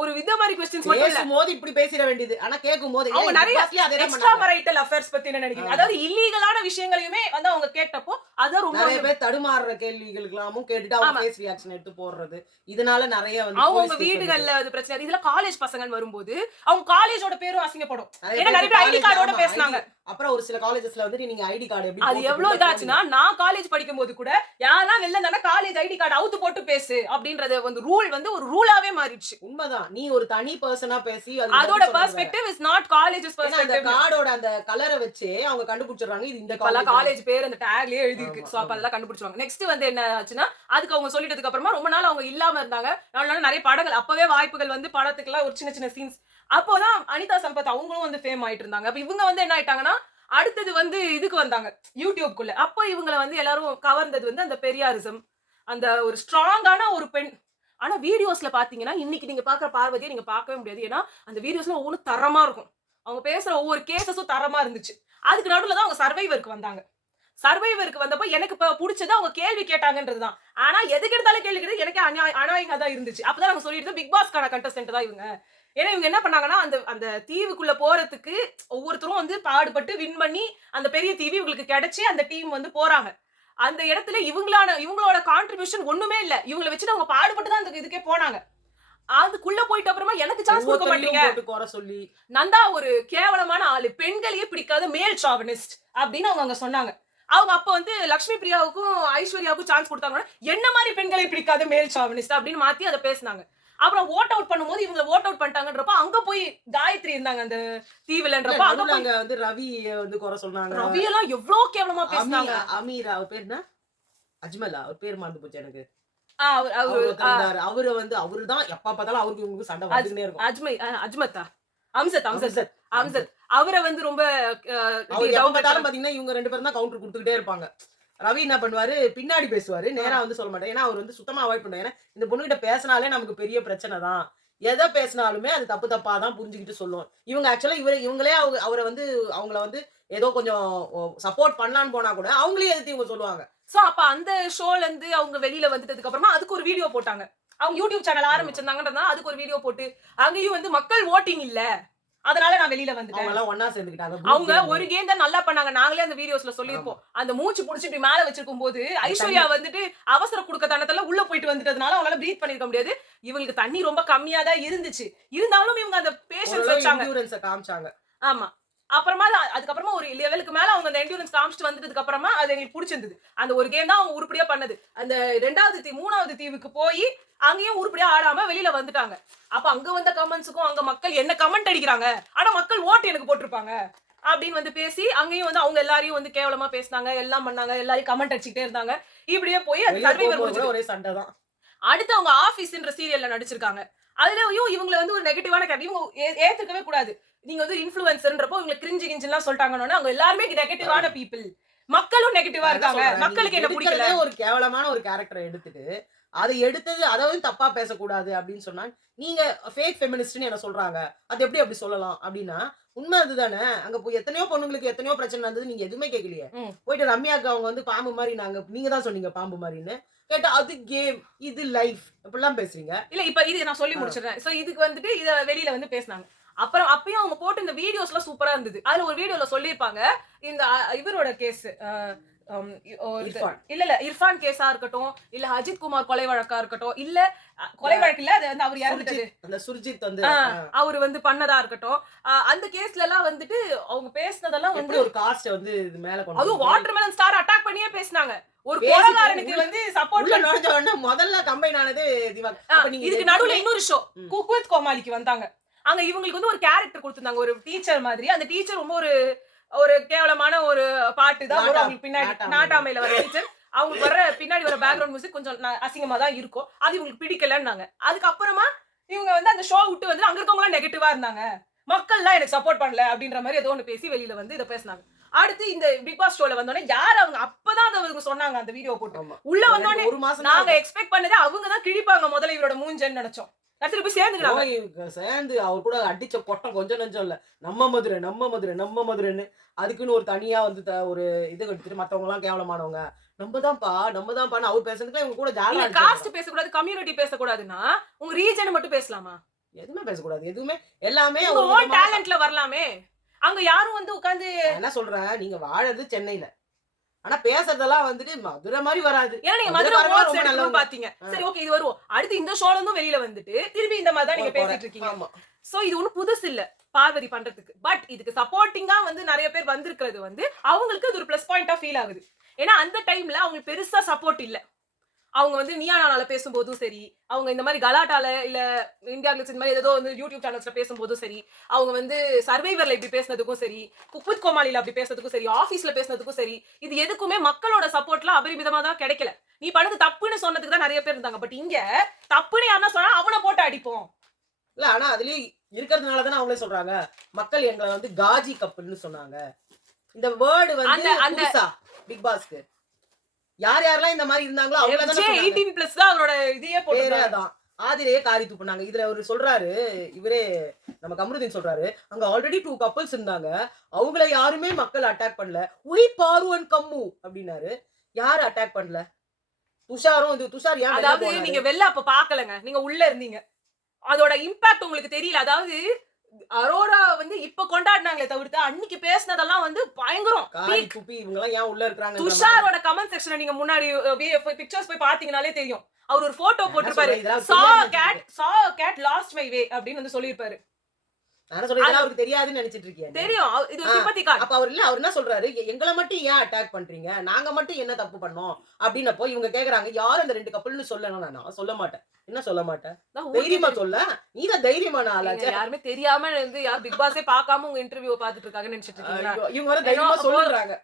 ஒரு வித மாதிரி क्वेश्चंस மட்டும் இல்ல, மோதி இப்படி பேசிர வேண்டியது. ஆனா கேக்கும்போது அவங்க நிறைய எக்ஸ்ட்ரா மேரிட்டல் அஃபேர்ஸ் பத்தி என்ன நினைக்கிறீங்க, அதாவது இல்லீகலான விஷயங்களையுமே வந்து அவங்க கேட்டப்போ அத ரொம்ப நிறைய பேர் தடுமாறுற கேள்விகளுக்கெல்லாம் கேட்டுட்டு அவங்க ஃபேஸ் ரியாக்ஷன் எடுத்து போடுறது. இதனால நிறைய வந்து அவங்க வீடுகள்ல அது பிரச்சனை. இதுல காலேஜ் பசங்க வரும்போது அவங்க காலேஜோட பேரும் அசிங்கப்படும். ஏன்னா நிறைய பேர் ஐடி கார்டோட பேசுனாங்க. அப்புறம் ஒரு சில காலேஜஸ்ல வந்து நீங்க ஐடி கார்டு எப்படி, அது எவ்வளவு இதாச்சுன்னா, நான் காலேஜ் படிக்கும்போது கூட யாரெல்லாம் வெளில இருந்தா காலேஜ் ஐடி கார்டு அவுத்து போட்டு பேசு அப்படின்றது வந்து ரூல் வந்து ஒரு ரூலாவே மாறிடுச்சு. உண்மைதான். நீ ஒரு தனி பர்சனா பேசி அதோட perspective is not colleges perspective. அந்த கார்டோட அந்த கலரை வச்சு அவங்க கண்டுபிடிச்சிடுறாங்க இது இந்த காலேஜ் பேர் அந்த டேக்லயே எழுதி இருக்கு. சோ அப்ப அதெல்லாம் கண்டுபிடிச்சுவாங்க. நெக்ஸ்ட் வந்து என்ன ஆச்சுன்னா, அதுக்கு அவங்க சொல்லிட்டதுக்கு அப்புறமா ரொம்ப நாள் அவங்க இல்லாம இருந்தாங்க. அதனால நிறைய படங்கள் அப்பவே வாய்ப்புகள் வந்து படத்துக்குலாம் ஒரு சின்ன சின்ன சீன்ஸ். அப்போதான் அனிதா சம்பத் அவங்களும் வந்து ஃபேம் ஆயிட்டு இருந்தாங்க. அப்ப இவங்க வந்து என்ன ஆயிட்டாங்கன்னா, அடுத்தது வந்து இதுக்கு வந்தாங்க யூடியூப்குள்ள. அப்போ இவங்களை வந்து எல்லாரும் கவர்ந்தது வந்து அந்த பெரியாரிசம், அந்த ஒரு ஸ்ட்ராங்கான ஒரு பெண். ஆனா வீடியோஸ்ல பாத்தீங்கன்னா இன்னைக்கு நீங்க பாக்குற பார்வதியை நீங்க பார்க்கவே முடியாது. ஏன்னா அந்த வீடியோஸ்ல ஒவ்வொன்றும் தரமா இருக்கும். அவங்க பேசுற ஒவ்வொரு கேசஸும் தரமா இருந்துச்சு. அதுக்கு நடுவுல தான் அவங்க சர்வைவருக்கு வந்தாங்க. சர்வைவருக்கு வந்தப்போ எனக்கு பிடிச்சது அவங்க கேள்வி கேட்டாங்கன்றதுதான். ஆனா எதுக்கு எடுத்தாலும் கேள்வி கேட்டது எனக்கே அநாயகமா தான் இருந்துச்சு. அப்பதான் நாங்க சொல்லிட்டு பிக் பாஸ்கான கண்டஸ்டன்ட் தான் இவங்க. ஏன்னா இவங்க என்ன பண்ணாங்கன்னா, அந்த தீவுக்குள்ள போறதுக்கு ஒவ்வொருத்தரும் வந்து பாடுபட்டு வின் பண்ணி அந்த பெரிய தீவு இவங்களுக்கு கிடைச்சி அந்த டீம் வந்து போறாங்க. அந்த இடத்துல இவங்களோட கான்ட்ரிபியூஷன் ஒண்ணுமே இல்ல. இவங்களை வச்சுட்டு அவங்க பாடுபட்டு தான் அந்த இதுக்கே போனாங்க. அதுக்குள்ள போயிட்ட அப்புறமா எனக்கு சான்ஸ் கொடுக்க மாட்டீங்க சொல்லி நந்தா ஒரு கேவலமான ஆளு, பெண்களையே பிடிக்காத மேல் ஷாவனிஸ்ட் அப்படின்னு அவங்க சொன்னாங்க. அவங்க அப்ப வந்து லட்சுமி பிரியாவுக்கும் ஐஸ்வர்யாவுக்கும் சான்ஸ் கொடுத்தாங்க. என்ன மாதிரி பெண்களை பிடிக்காத மேல் ஷாவனிஸ்ட் அப்படின்னு மாத்தி அதை பேசினாங்க. அப்புறம் ஓட் அவுட் பண்ணும்போது இவங்க ஓட் அவுட் பண்ணிட்டாங்கன்றப்ப அங்க போய் காயத்ரி இருந்தாங்க அந்த தீவுலன்றப்ப அங்க வந்து ரவி வந்து குறை சொன்னாங்க. ரவி எல்லாம் எவ்வளவு கேவலமா பேசினாங்க. அமீரா அவர் பேர் என்ன, அஜ்மலா அவர் பேர் மறந்து போச்சு எனக்கு. அவருதான் எப்ப பார்த்தாலும் அவருக்கு இவங்களுக்கு சண்டை வந்துட்டே இருக்கும். அஜ்மத்தா அம்சத் அவரை வந்து ரொம்ப பாத்தீங்கன்னா இவங்க ரெண்டு பேரும் தான் கவுண்டர் கொடுத்துக்கிட்டே இருப்பாங்க. ரவி என்ன பண்ணுவாரு, பின்னாடி பேசுவாரு, நேரா வந்து சொல்ல மாட்டாரு. ஏன்னா அவர் வந்து சுத்தமா அவாய்ட் பண்ணுவாரு. ஏன்னா இந்த பொண்ணுகிட்ட பேசினாலே நமக்கு பெரிய பிரச்சனை தான், எதை பேசினாலுமே அது தப்பா தான் புரிஞ்சுக்கிட்டு சொல்லுவோம். இவங்க ஆக்சுவலா இவங்களே அவரை வந்து அவங்கள வந்து ஏதோ கொஞ்சம் சப்போர்ட் பண்ணலான்னு போனா கூட அவங்களே எதிர்த்து இவங்க சொல்லுவாங்க. சோ அப்ப அந்த ஷோல இருந்து அவங்க வெளியில வந்துட்டதுக்கு அப்புறமா அதுக்கு ஒரு வீடியோ போட்டாங்க. அவங்க யூடியூப் சேனல் ஆரம்பிச்சிருந்தாங்கன்றதுனால அதுக்கு ஒரு வீடியோ போட்டு அங்கேயும் வந்து மக்கள் ஓட்டிங் இல்ல, அதனால நான் வெளியில வந்துட்டேன். அவங்க ஒண்ணா சேர்ந்துக்கிட்டாங்க. அவங்க ஒரு கேம் தான் நல்லா பண்ணாங்க. நாங்களே அந்த வீடியோஸ்ல சொல்லிருப்போம். அந்த மூச்சு புடிச்சு இப்படி மேல வச்சிருக்கும் போது ஐஸ்வர்யா வந்துட்டு அவசர குடுக்க தனத்துல உள்ள போயிட்டு வந்துட்டதுனால அவங்களால பிரீத் பண்ணிருக்க முடியாது. இவங்களுக்கு தண்ணி ரொம்ப கம்மியா தான் இருந்துச்சு. இருந்தாலும் இவங்க அந்த பேஷன்ஸ் வச்சாங்க, காமிச்சாங்க. ஆமா. அப்புறமா அதுக்கப்புறமா ஒரு லெவலுக்கு மேல அவங்க அந்த என்ட்யூரன்ஸ் காமிச்சிட்டு வந்ததுக்கு அப்புறமா அது எங்களுக்கு பிடிச்சிருந்தது. அந்த ஒரு கேம் தான் அவங்க உருப்படியா பண்ணது. அந்த 2வது 3வது தீவுக்கு போய் அங்கேயும் உருப்படியா ஆடாம வெளியில வந்துட்டாங்க. அப்ப அங்க வந்த கமெண்ட்ஸுக்கும் அங்க மக்கள் என்ன கமெண்ட் அடிக்கிறாங்க, ஆனா மக்கள் ஓட்டு எனக்கு போட்டிருப்பாங்க அப்படின்னு வந்து பேசி அங்கேயும் வந்து அவங்க எல்லாரையும் வந்து கேவலமா பேசினாங்க, எல்லாம் பண்ணாங்க, எல்லாரையும் கமெண்ட் அடிச்சுக்கிட்டே இருந்தாங்க. இப்படியே போய் அந்த சர்வைவர் முடிஞ்சது. ஒரே சண்டை தான். அடுத்து அவங்க ஆபீஸ்ன்ற சீரியல்ல நடிச்சிருக்காங்க. அதுலயும் இவங்களை வந்து ஒரு நெகட்டிவான கேரக்டர் இவங்க ஏத்துக்கவே கூடாது. நீங்க வந்து இன்ஃப்ளூயன்சர்ன்றப்போ இவங்க கிரிஞ்சி கிஞ்சிலாம் சொல்லிட்டாங்கன்னு அவங்க எல்லாருமே நெகட்டிவான பீப்பிள், மக்களும் நெகட்டிவா இருக்காங்க. மக்களுக்கு என்ன பிடிக்கல, ஒரு கேவலமான ஒரு கேரக்டரை எடுத்துட்டு அதை எடுத்தது அதாவது தப்பா பேசக்கூடாது அப்படின்னு சொன்னா நீங்க ஃபேக் ஃபெமினிஸ்ட்னு என்ன சொல்றாங்க. அது எப்படி அப்படி சொல்லலாம் அப்படின்னா உண்மை அதுதானே. அங்க போய் எத்தனையோ பொண்ணுங்களுக்கு எத்தனையோ பிரச்சனை இருந்தது, நீங்க எதுவுமே கேட்கலையே. போயிட்டு ரம்யாக்கு அவங்க வந்து பாம்பு மாதிரி நீங்க தான் சொன்னீங்க பாம்பு மாதிரின்னு கேட்டா அது கேம், இது லைஃப் அப்படிலாம் பேசுறீங்க. இல்ல இப்ப இது நான் சொல்லி முடிச்சிடுறேன். சோ இதுக்கு வந்துட்டு இத வெளியில வந்து பேசினாங்க. அப்புறம் அப்பயும் அவங்க போட்டு இந்த வீடியோஸ்லாம் சூப்பரா இருந்தது. அதுல ஒரு வீடியோல சொல்லியிருப்பாங்க இந்த இவரோட கேஸ் இர்ஃபான். இல்ல இர்ஃபான் கேஸா இருக்கட்டும், இல்ல அஜித் குமார் கொலை வழக்கா இருக்கட்டும், இல்ல கொலை வழக்கு இல்ல, அது வந்து அவர் இறந்துட்டது. அந்த சுர்ஜித் வந்து அவரு வந்து பண்ணதா இருக்கட்டும், அந்த கேஸ்ல எல்லாம் வந்துட்டு அவங்க பேசினதெல்லாம் எப்படி வந்து ஒரு காஸ்ட் வந்து இது மேல கொண்டு அதுவும் வந்து வாட்டர்மெலன் ஸ்டார் அட்டாக் பண்ணியே பேசினாங்க. ஒரு பேசிட்டு கொலைகாரனுக்கு உள்ள- வந்து சப்போர்ட் உள்ள நுழைஞ்ச உடனே முதல்ல கம்பைன் ஆனது திவாகர். அப்ப நீங்க இதுக்கு இது நடுவுல இன்னொரு ஷோ ம். குக் வித் கோமாளிக்கு வந்தாங்க. அங்க இவங்களுக்கு வந்து ஒரு கேரக்டர் கொடுத்திருந்தாங்க, ஒரு டீச்சர் மாதிரி. அந்த டீச்சர் ரொம்ப ஒரு ஒரு கேவலமான ஒரு பாட்டு தான் வரும் அவங்களுக்கு பின்னாடி. நாட்டாமையில வர டீச்சர் அவங்களுக்கு வர பின்னாடி வர பேக்ரவுண்ட் மியூசிக் கொஞ்சம் அசிங்கமா தான் இருக்கும். அது இவங்களுக்கு பிடிக்கலன்னாங்க. அதுக்கப்புறமா இவங்க வந்து அந்த ஷோ விட்டு வந்து அங்க இருக்கவங்க நெகட்டிவா இருந்தாங்க. மக்கள்லாம் எனக்கு சப்போர்ட் பண்ணல அப்படின்ற மாதிரி ஏதோ ஒன்று பேசி வெளியில வந்து இதை பேசினாங்க. அடுத்து இந்த பிக் பாஸ் ஷோல வந்தோடனே யார் அவங்க அப்பதான் அதை அவங்க சொன்னாங்க அந்த வீடியோ போட்டு. ஆமா. உள்ள வந்தோடனே ஒரு மாசம் நாங்க எக்ஸ்பெக்ட் பண்ணதே அவங்க தான் கிழிப்பாங்க முதல்ல இவரோட மூஞ்சன்னு நினைச்சோம். கடைசியில போய் சேர்ந்துக்கிறாங்க. சேர்ந்து அவர் கூட அடிச்ச கொட்டம் கொஞ்சம் நஞ்சம் இல்ல. நம்ம மதுரை நம்ம மதுரை நம்ம மதுரைன்னு அதுக்குன்னு ஒரு தனியா வந்து ஒரு இது எடுத்துட்டு மத்தவங்க எல்லாம் கேவலமானவங்க நம்ம தான்ப்பான்னு அவர் பேசுறதுக்கு இவங்க கூட இல்ல ஜாலியா காஸ்ட் பேசக்கூடாது, கம்யூனிட்டி பேசக்கூடாதுன்னா உங்க ரீஜன் மட்டும் பேசலாமா? எதுவுமே பேசக்கூடாது. எதுவுமே எல்லாமே உங்க ஒரு ஓன் விதமான- டேலண்ட்ல வரலாமே. அங்க யாரும் வந்து உட்கார்ந்து நான் என்ன சொல்றேன், நீங்க வாழறது சென்னையில, ஆனா பேசுறதெல்லாம் வந்துட்டு மதுரை மாதிரி வராது. ஏன்னா நீங்க மதுரை மதுரை காரங்க ஓட்ஸ் ரொம்ப எடுக்கணும்னு நல்லவங்க. பாத்தீங்க. சரி ஓகே இது வருவோம். அடுத்து இந்த ஷோல இருந்தும் வெளியில வந்துட்டு திருப்பி இந்த மாதிரி தான் நீங்க பேசிட்டு இருக்கீங்க. ஆமா. சோ இது ஒண்ணும் புதுசு இல்ல பார்வதி பண்றதுக்கு. பட் இதுக்கு சப்போர்ட்டிங்கா வந்து நிறைய பேர் வந்திருக்கிறது வந்து அவங்களுக்கு அது ஒரு பிளஸ் பாயிண்டா ஃபீல் ஆகுது. ஏன்னா அந்த டைம்ல அவங்களுக்கு பெருசா சப்போர்ட் இல்ல. அவங்க வந்து நீயா நானால பேசும்போதும் சரி, அவங்க இந்த மாதிரி கலாட்டால இல்ல இந்தியா கிளிட்ஸ் இந்த மாதிரி ஏதோ வந்து யூடியூப் சேனல்ஸ்ல பேசும்போதும் சரி, அவங்க வந்து சர்வைவர்ல இப்படி பேசுனதுக்கும் சரி, குக் வித் கோமாளில அப்படி பேசுனதுக்கும் சரி, ஆபீஸ்ல பேசுனதுக்கும் சரி, இது எதுக்குமே மக்களோட சப்போர்ட்லாம் அபரிமிதமா தான் கிடைக்கல. நீ பண்ணது தப்புன்னு சொன்னதுக்கு தான் நிறைய பேர் இருந்தாங்க. பட் இங்க தப்புன்னு யாருன்னா சொன்னா அவனை போட்டு அடிப்போம். இல்ல ஆனா அதுலயே இருக்கிறதுனால தானே அவங்களே சொல்றாங்க மக்கள் எங்களை வந்து காஜி கப்பல்னு சொன்னாங்க. இந்த வேர்டு வந்து அந்த புதுசா பிக் பாஸ்க்கு யார் யாரெல்லாம் இந்த மாதிரி இருந்தாங்களோ அவங்க தானே சொன்னாங்க. 18+ தான் அவரோட இதையே பேரே போட்டுறாங்க. அதான். ஆதிரையே காரி துப்புனாங்க. இதுல அவரு சொல்றாரு, இவரே நம்ம கமருதீன் சொல்றாரு, அங்க ஆல்ரெடி 2 கப்பல்ஸ் இருந்தாங்க, அவங்கள யாருமே மக்கள் அட்டாக் பண்ணல. ஒய் பாரு அண்ட் கம்மு அப்படின்னாரு. யாரு அட்டாக் பண்ணல? துஷார் ஏன் வெளில அதாவது போனாரு? நீங்க வெளில அப்ப பாக்கலங்க, நீங்க உள்ள இருந்தீங்க. அதோட இம்பாக்ட் உங்களுக்கு தெரியல. அதாவது அரோரா வந்து இப்ப கொண்டாடினாங்களே தவிர்த்து அன்னைக்கு பேசினதெல்லாம் வந்து பயங்கரம். காரி துப்பி இவங்க எல்லாம் ஏன் உள்ள இருக்காங்க? துஷாரோட கமெண்ட் செக்ஷனை நீங்க முன்னாடி பிக்சர்ஸ் போய் பாத்தீங்கனாலே தெரியும். அவர் ஒரு போட்டோ போட்டிருப்பாரு. இதெல்லாம் saw a cat lost my way அப்படின்னு வந்து சொல்லிருப்பாரு. நான் சொல்றேன் அவருக்கு தெரியாதுன்னு நினைச்சிட்டு இருக்கீங்க. தெரியும். இது ஒரு சிம்பத்தி கார்டு. அப்ப அவர் என்ன சொல்றாரு, எங்களை மட்டும் ஏன் அட்டாக் பண்றீங்க, நாங்க மட்டும் என்ன தப்பு பண்ணோம் அப்படின்னப்போ இவங்க கேக்குறாங்க யார் அந்த 2 கப்பல்னு சொல்லணும். நான் சொல்ல மாட்டேன். என்ன சொல்ல மாட்டேன்? தைரியமா சொல்ல. நீதான் தைரியமான ஆளாச்சே. யாருமே தெரியாம வந்து யார் பிக் பாஸே பார்க்காம உங்க இன்டர்வியூ பாத்துட்டு இருக்காங்கன்னு நினைச்சிட்டு இருக்கீங்களா? ஐயோ, இவங்க வர தைரியமா சொல்லுறாங்க.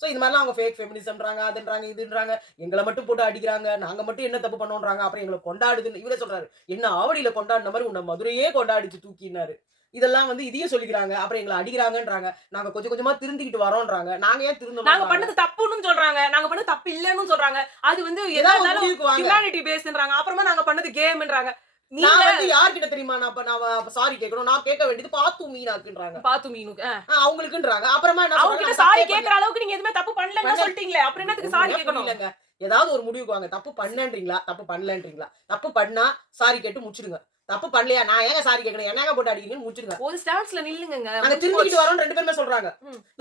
சோ இது மாதிரிலாம் அவங்க ஃபேக் ஃபெமினிசம்ன்றாங்க, அதுன்றாங்க, இதுன்றாங்க, எங்களை மட்டும் போட்டு அடிக்கிறாங்க, நாங்க மட்டும் என்ன தப்பு பண்ணோம்ன்றாங்க, அப்புறம் எங்களை கொண்டாடுதுன்னு இவரே சொல்றாரு. என்ன ஆவடியில கொண்டாடின மாதிரி உன்னை மதுரையே கொண்டாடிச்சு தூக்கினாரு. இதெல்லாம் வந்து இதையும் சொல்லிக்கிறாங்க. அப்புறம் எங்களை அடிக்கிறாங்கன்றாங்க. நாங்க கொஞ்சம் கொஞ்சமா திருந்திக்கிட்டு வரோம்ன்றாங்க. நாங்க ஏன் திருந்தணும்? நாங்க பண்ணது தப்புன்னு சொல்றாங்க. நாங்க பண்ணது தப்பு இல்லன்னு சொல்றாங்க. அது வந்து ஏதாவது ஹியூமனிட்டி பேஸ்ன்றாங்க. அப்புறமா நாங்க பண்ணது கேம்ன்றாங்க. நான் வந்து யார்கிட்ட தெரியுமா நான் சாரி கேட்கணும், நான் கேட்க வேண்டியது பாத்து மீனாக்குன்றாங்க. பாத்து மீனுக்கு அவங்களுக்குன்றாங்க. அப்புறமா என்ன அவங்க கிட்ட சாரி கேக்குற அளவுக்கு நீங்க எதுவுமே தப்பு பண்ணலன்னு சொல்லிட்டீங்களே, அப்புறம் என்னத்துக்கு சாரி கேட்கணும்? இல்லங்க, ஏதாவது ஒரு முடிவுக்கு வாங்க. தப்பு பண்ணன்றீங்களா, தப்பு பண்ணலன்றீங்களா? தப்பு பண்ணா சாரி கேட்டு முடிச்சிடுங்க. தப்பு பண்ணலையா, நான் ஏங்க சாரி கேட்கணும், என்னங்க போட்டு அடிக்கிறீங்கன்னு முடிச்சிடுங்க. ஒரு ஸ்டான்ஸ்ல நில்லுங்க. நாங்க திருந்திட்டு வரோம் 2 பேருமே சொல்றாங்க.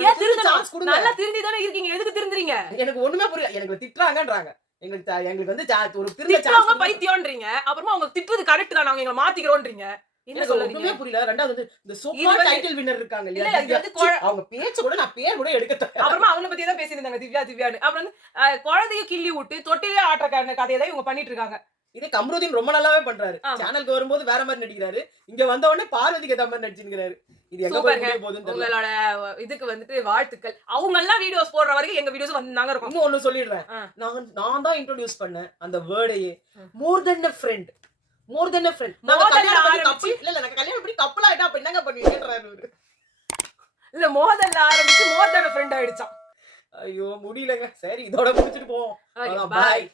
ஏன் திருந்தணும்? நல்லா திருந்தி தானே இருக்கீங்க, எதுக்கு திருந்துறீங்க? எனக்கு ஒண்ணுமே புரியல. எனக்கு திட்டுறாங்கன்றாங்க. எங்களுக்கு வந்து ஒரு திட்டுறவங்க பைத்தியம்ன்றீங்க. அப்புறமா அவங்க திட்டுறது கரெக்ட் தான், நாங்க எங்களை மாத்திக்கிறோம்ன்றீங்க. என்ன சொல்றீங்க? ஒண்ணுமே புரியல. ரெண்டாவது வந்து இந்த இது சூப்பர் வந்து- டைட்டில் வின்னர் இருக்காங்க இல்ல, இல்லையா, இது வந்து அவங்க பேச்ச கூட நான் பேர் கூட எடுக்க அப்புறமா அவங்கள பத்தி தான் பேசியிருந்தாங்க, திவ்யான்னு. அப்புறம் வந்து குழந்தையும் கிள்ளி விட்டு தொட்டிலே ஆட்டுற கதையை தான் இவங்க பண்ணிட்டு இருக்காங்க. இதே கம்ருதீன் ரொம்ப நல்லாவே பண்றாரு. ஆமா. சேனலுக்கு வரும்போது வேற மாதிரி நடிக்கிறாரு, இங்க வந்த உடனே பார்வதிக்கு ஏத்த மாதிரி நடிச்சுக்கிறாரு. இது எங்க போய் முடிய போகுதுன்னு தெரியல. உங்களோட இதுக்கு வந்துட்டு வாழ்த்துக்கள். அவங்க எல்லாம் வீடியோஸ் போடுற வரைக்கும் எங்க வீடியோஸ் வந்து இருக்கும். இன்னும் ஒண்ணு சொல்லிடுறேன். நான் தான் இன்ட்ரோடியூஸ் பண்ணேன் அந்த வேர்டையே. மோர் தென் a friend. More then a friend. நாங்க கல்யாணம் பண்ணி கப்பல் இல்ல நாங்க கல்யாணம் பண்ணி கப்பல் ஆயிட்டா அப்ப என்னங்க பண்ணுவீங்கன்றாரு. இல்ல மோதல்ல ஆரம்பிச்சு மோர் தென் a friend ஆயிடுச்சாம். ஐயோ முடியலங்க. சரி இதோட முடிச்சிட்டு போவோம். Okay, bye. bye.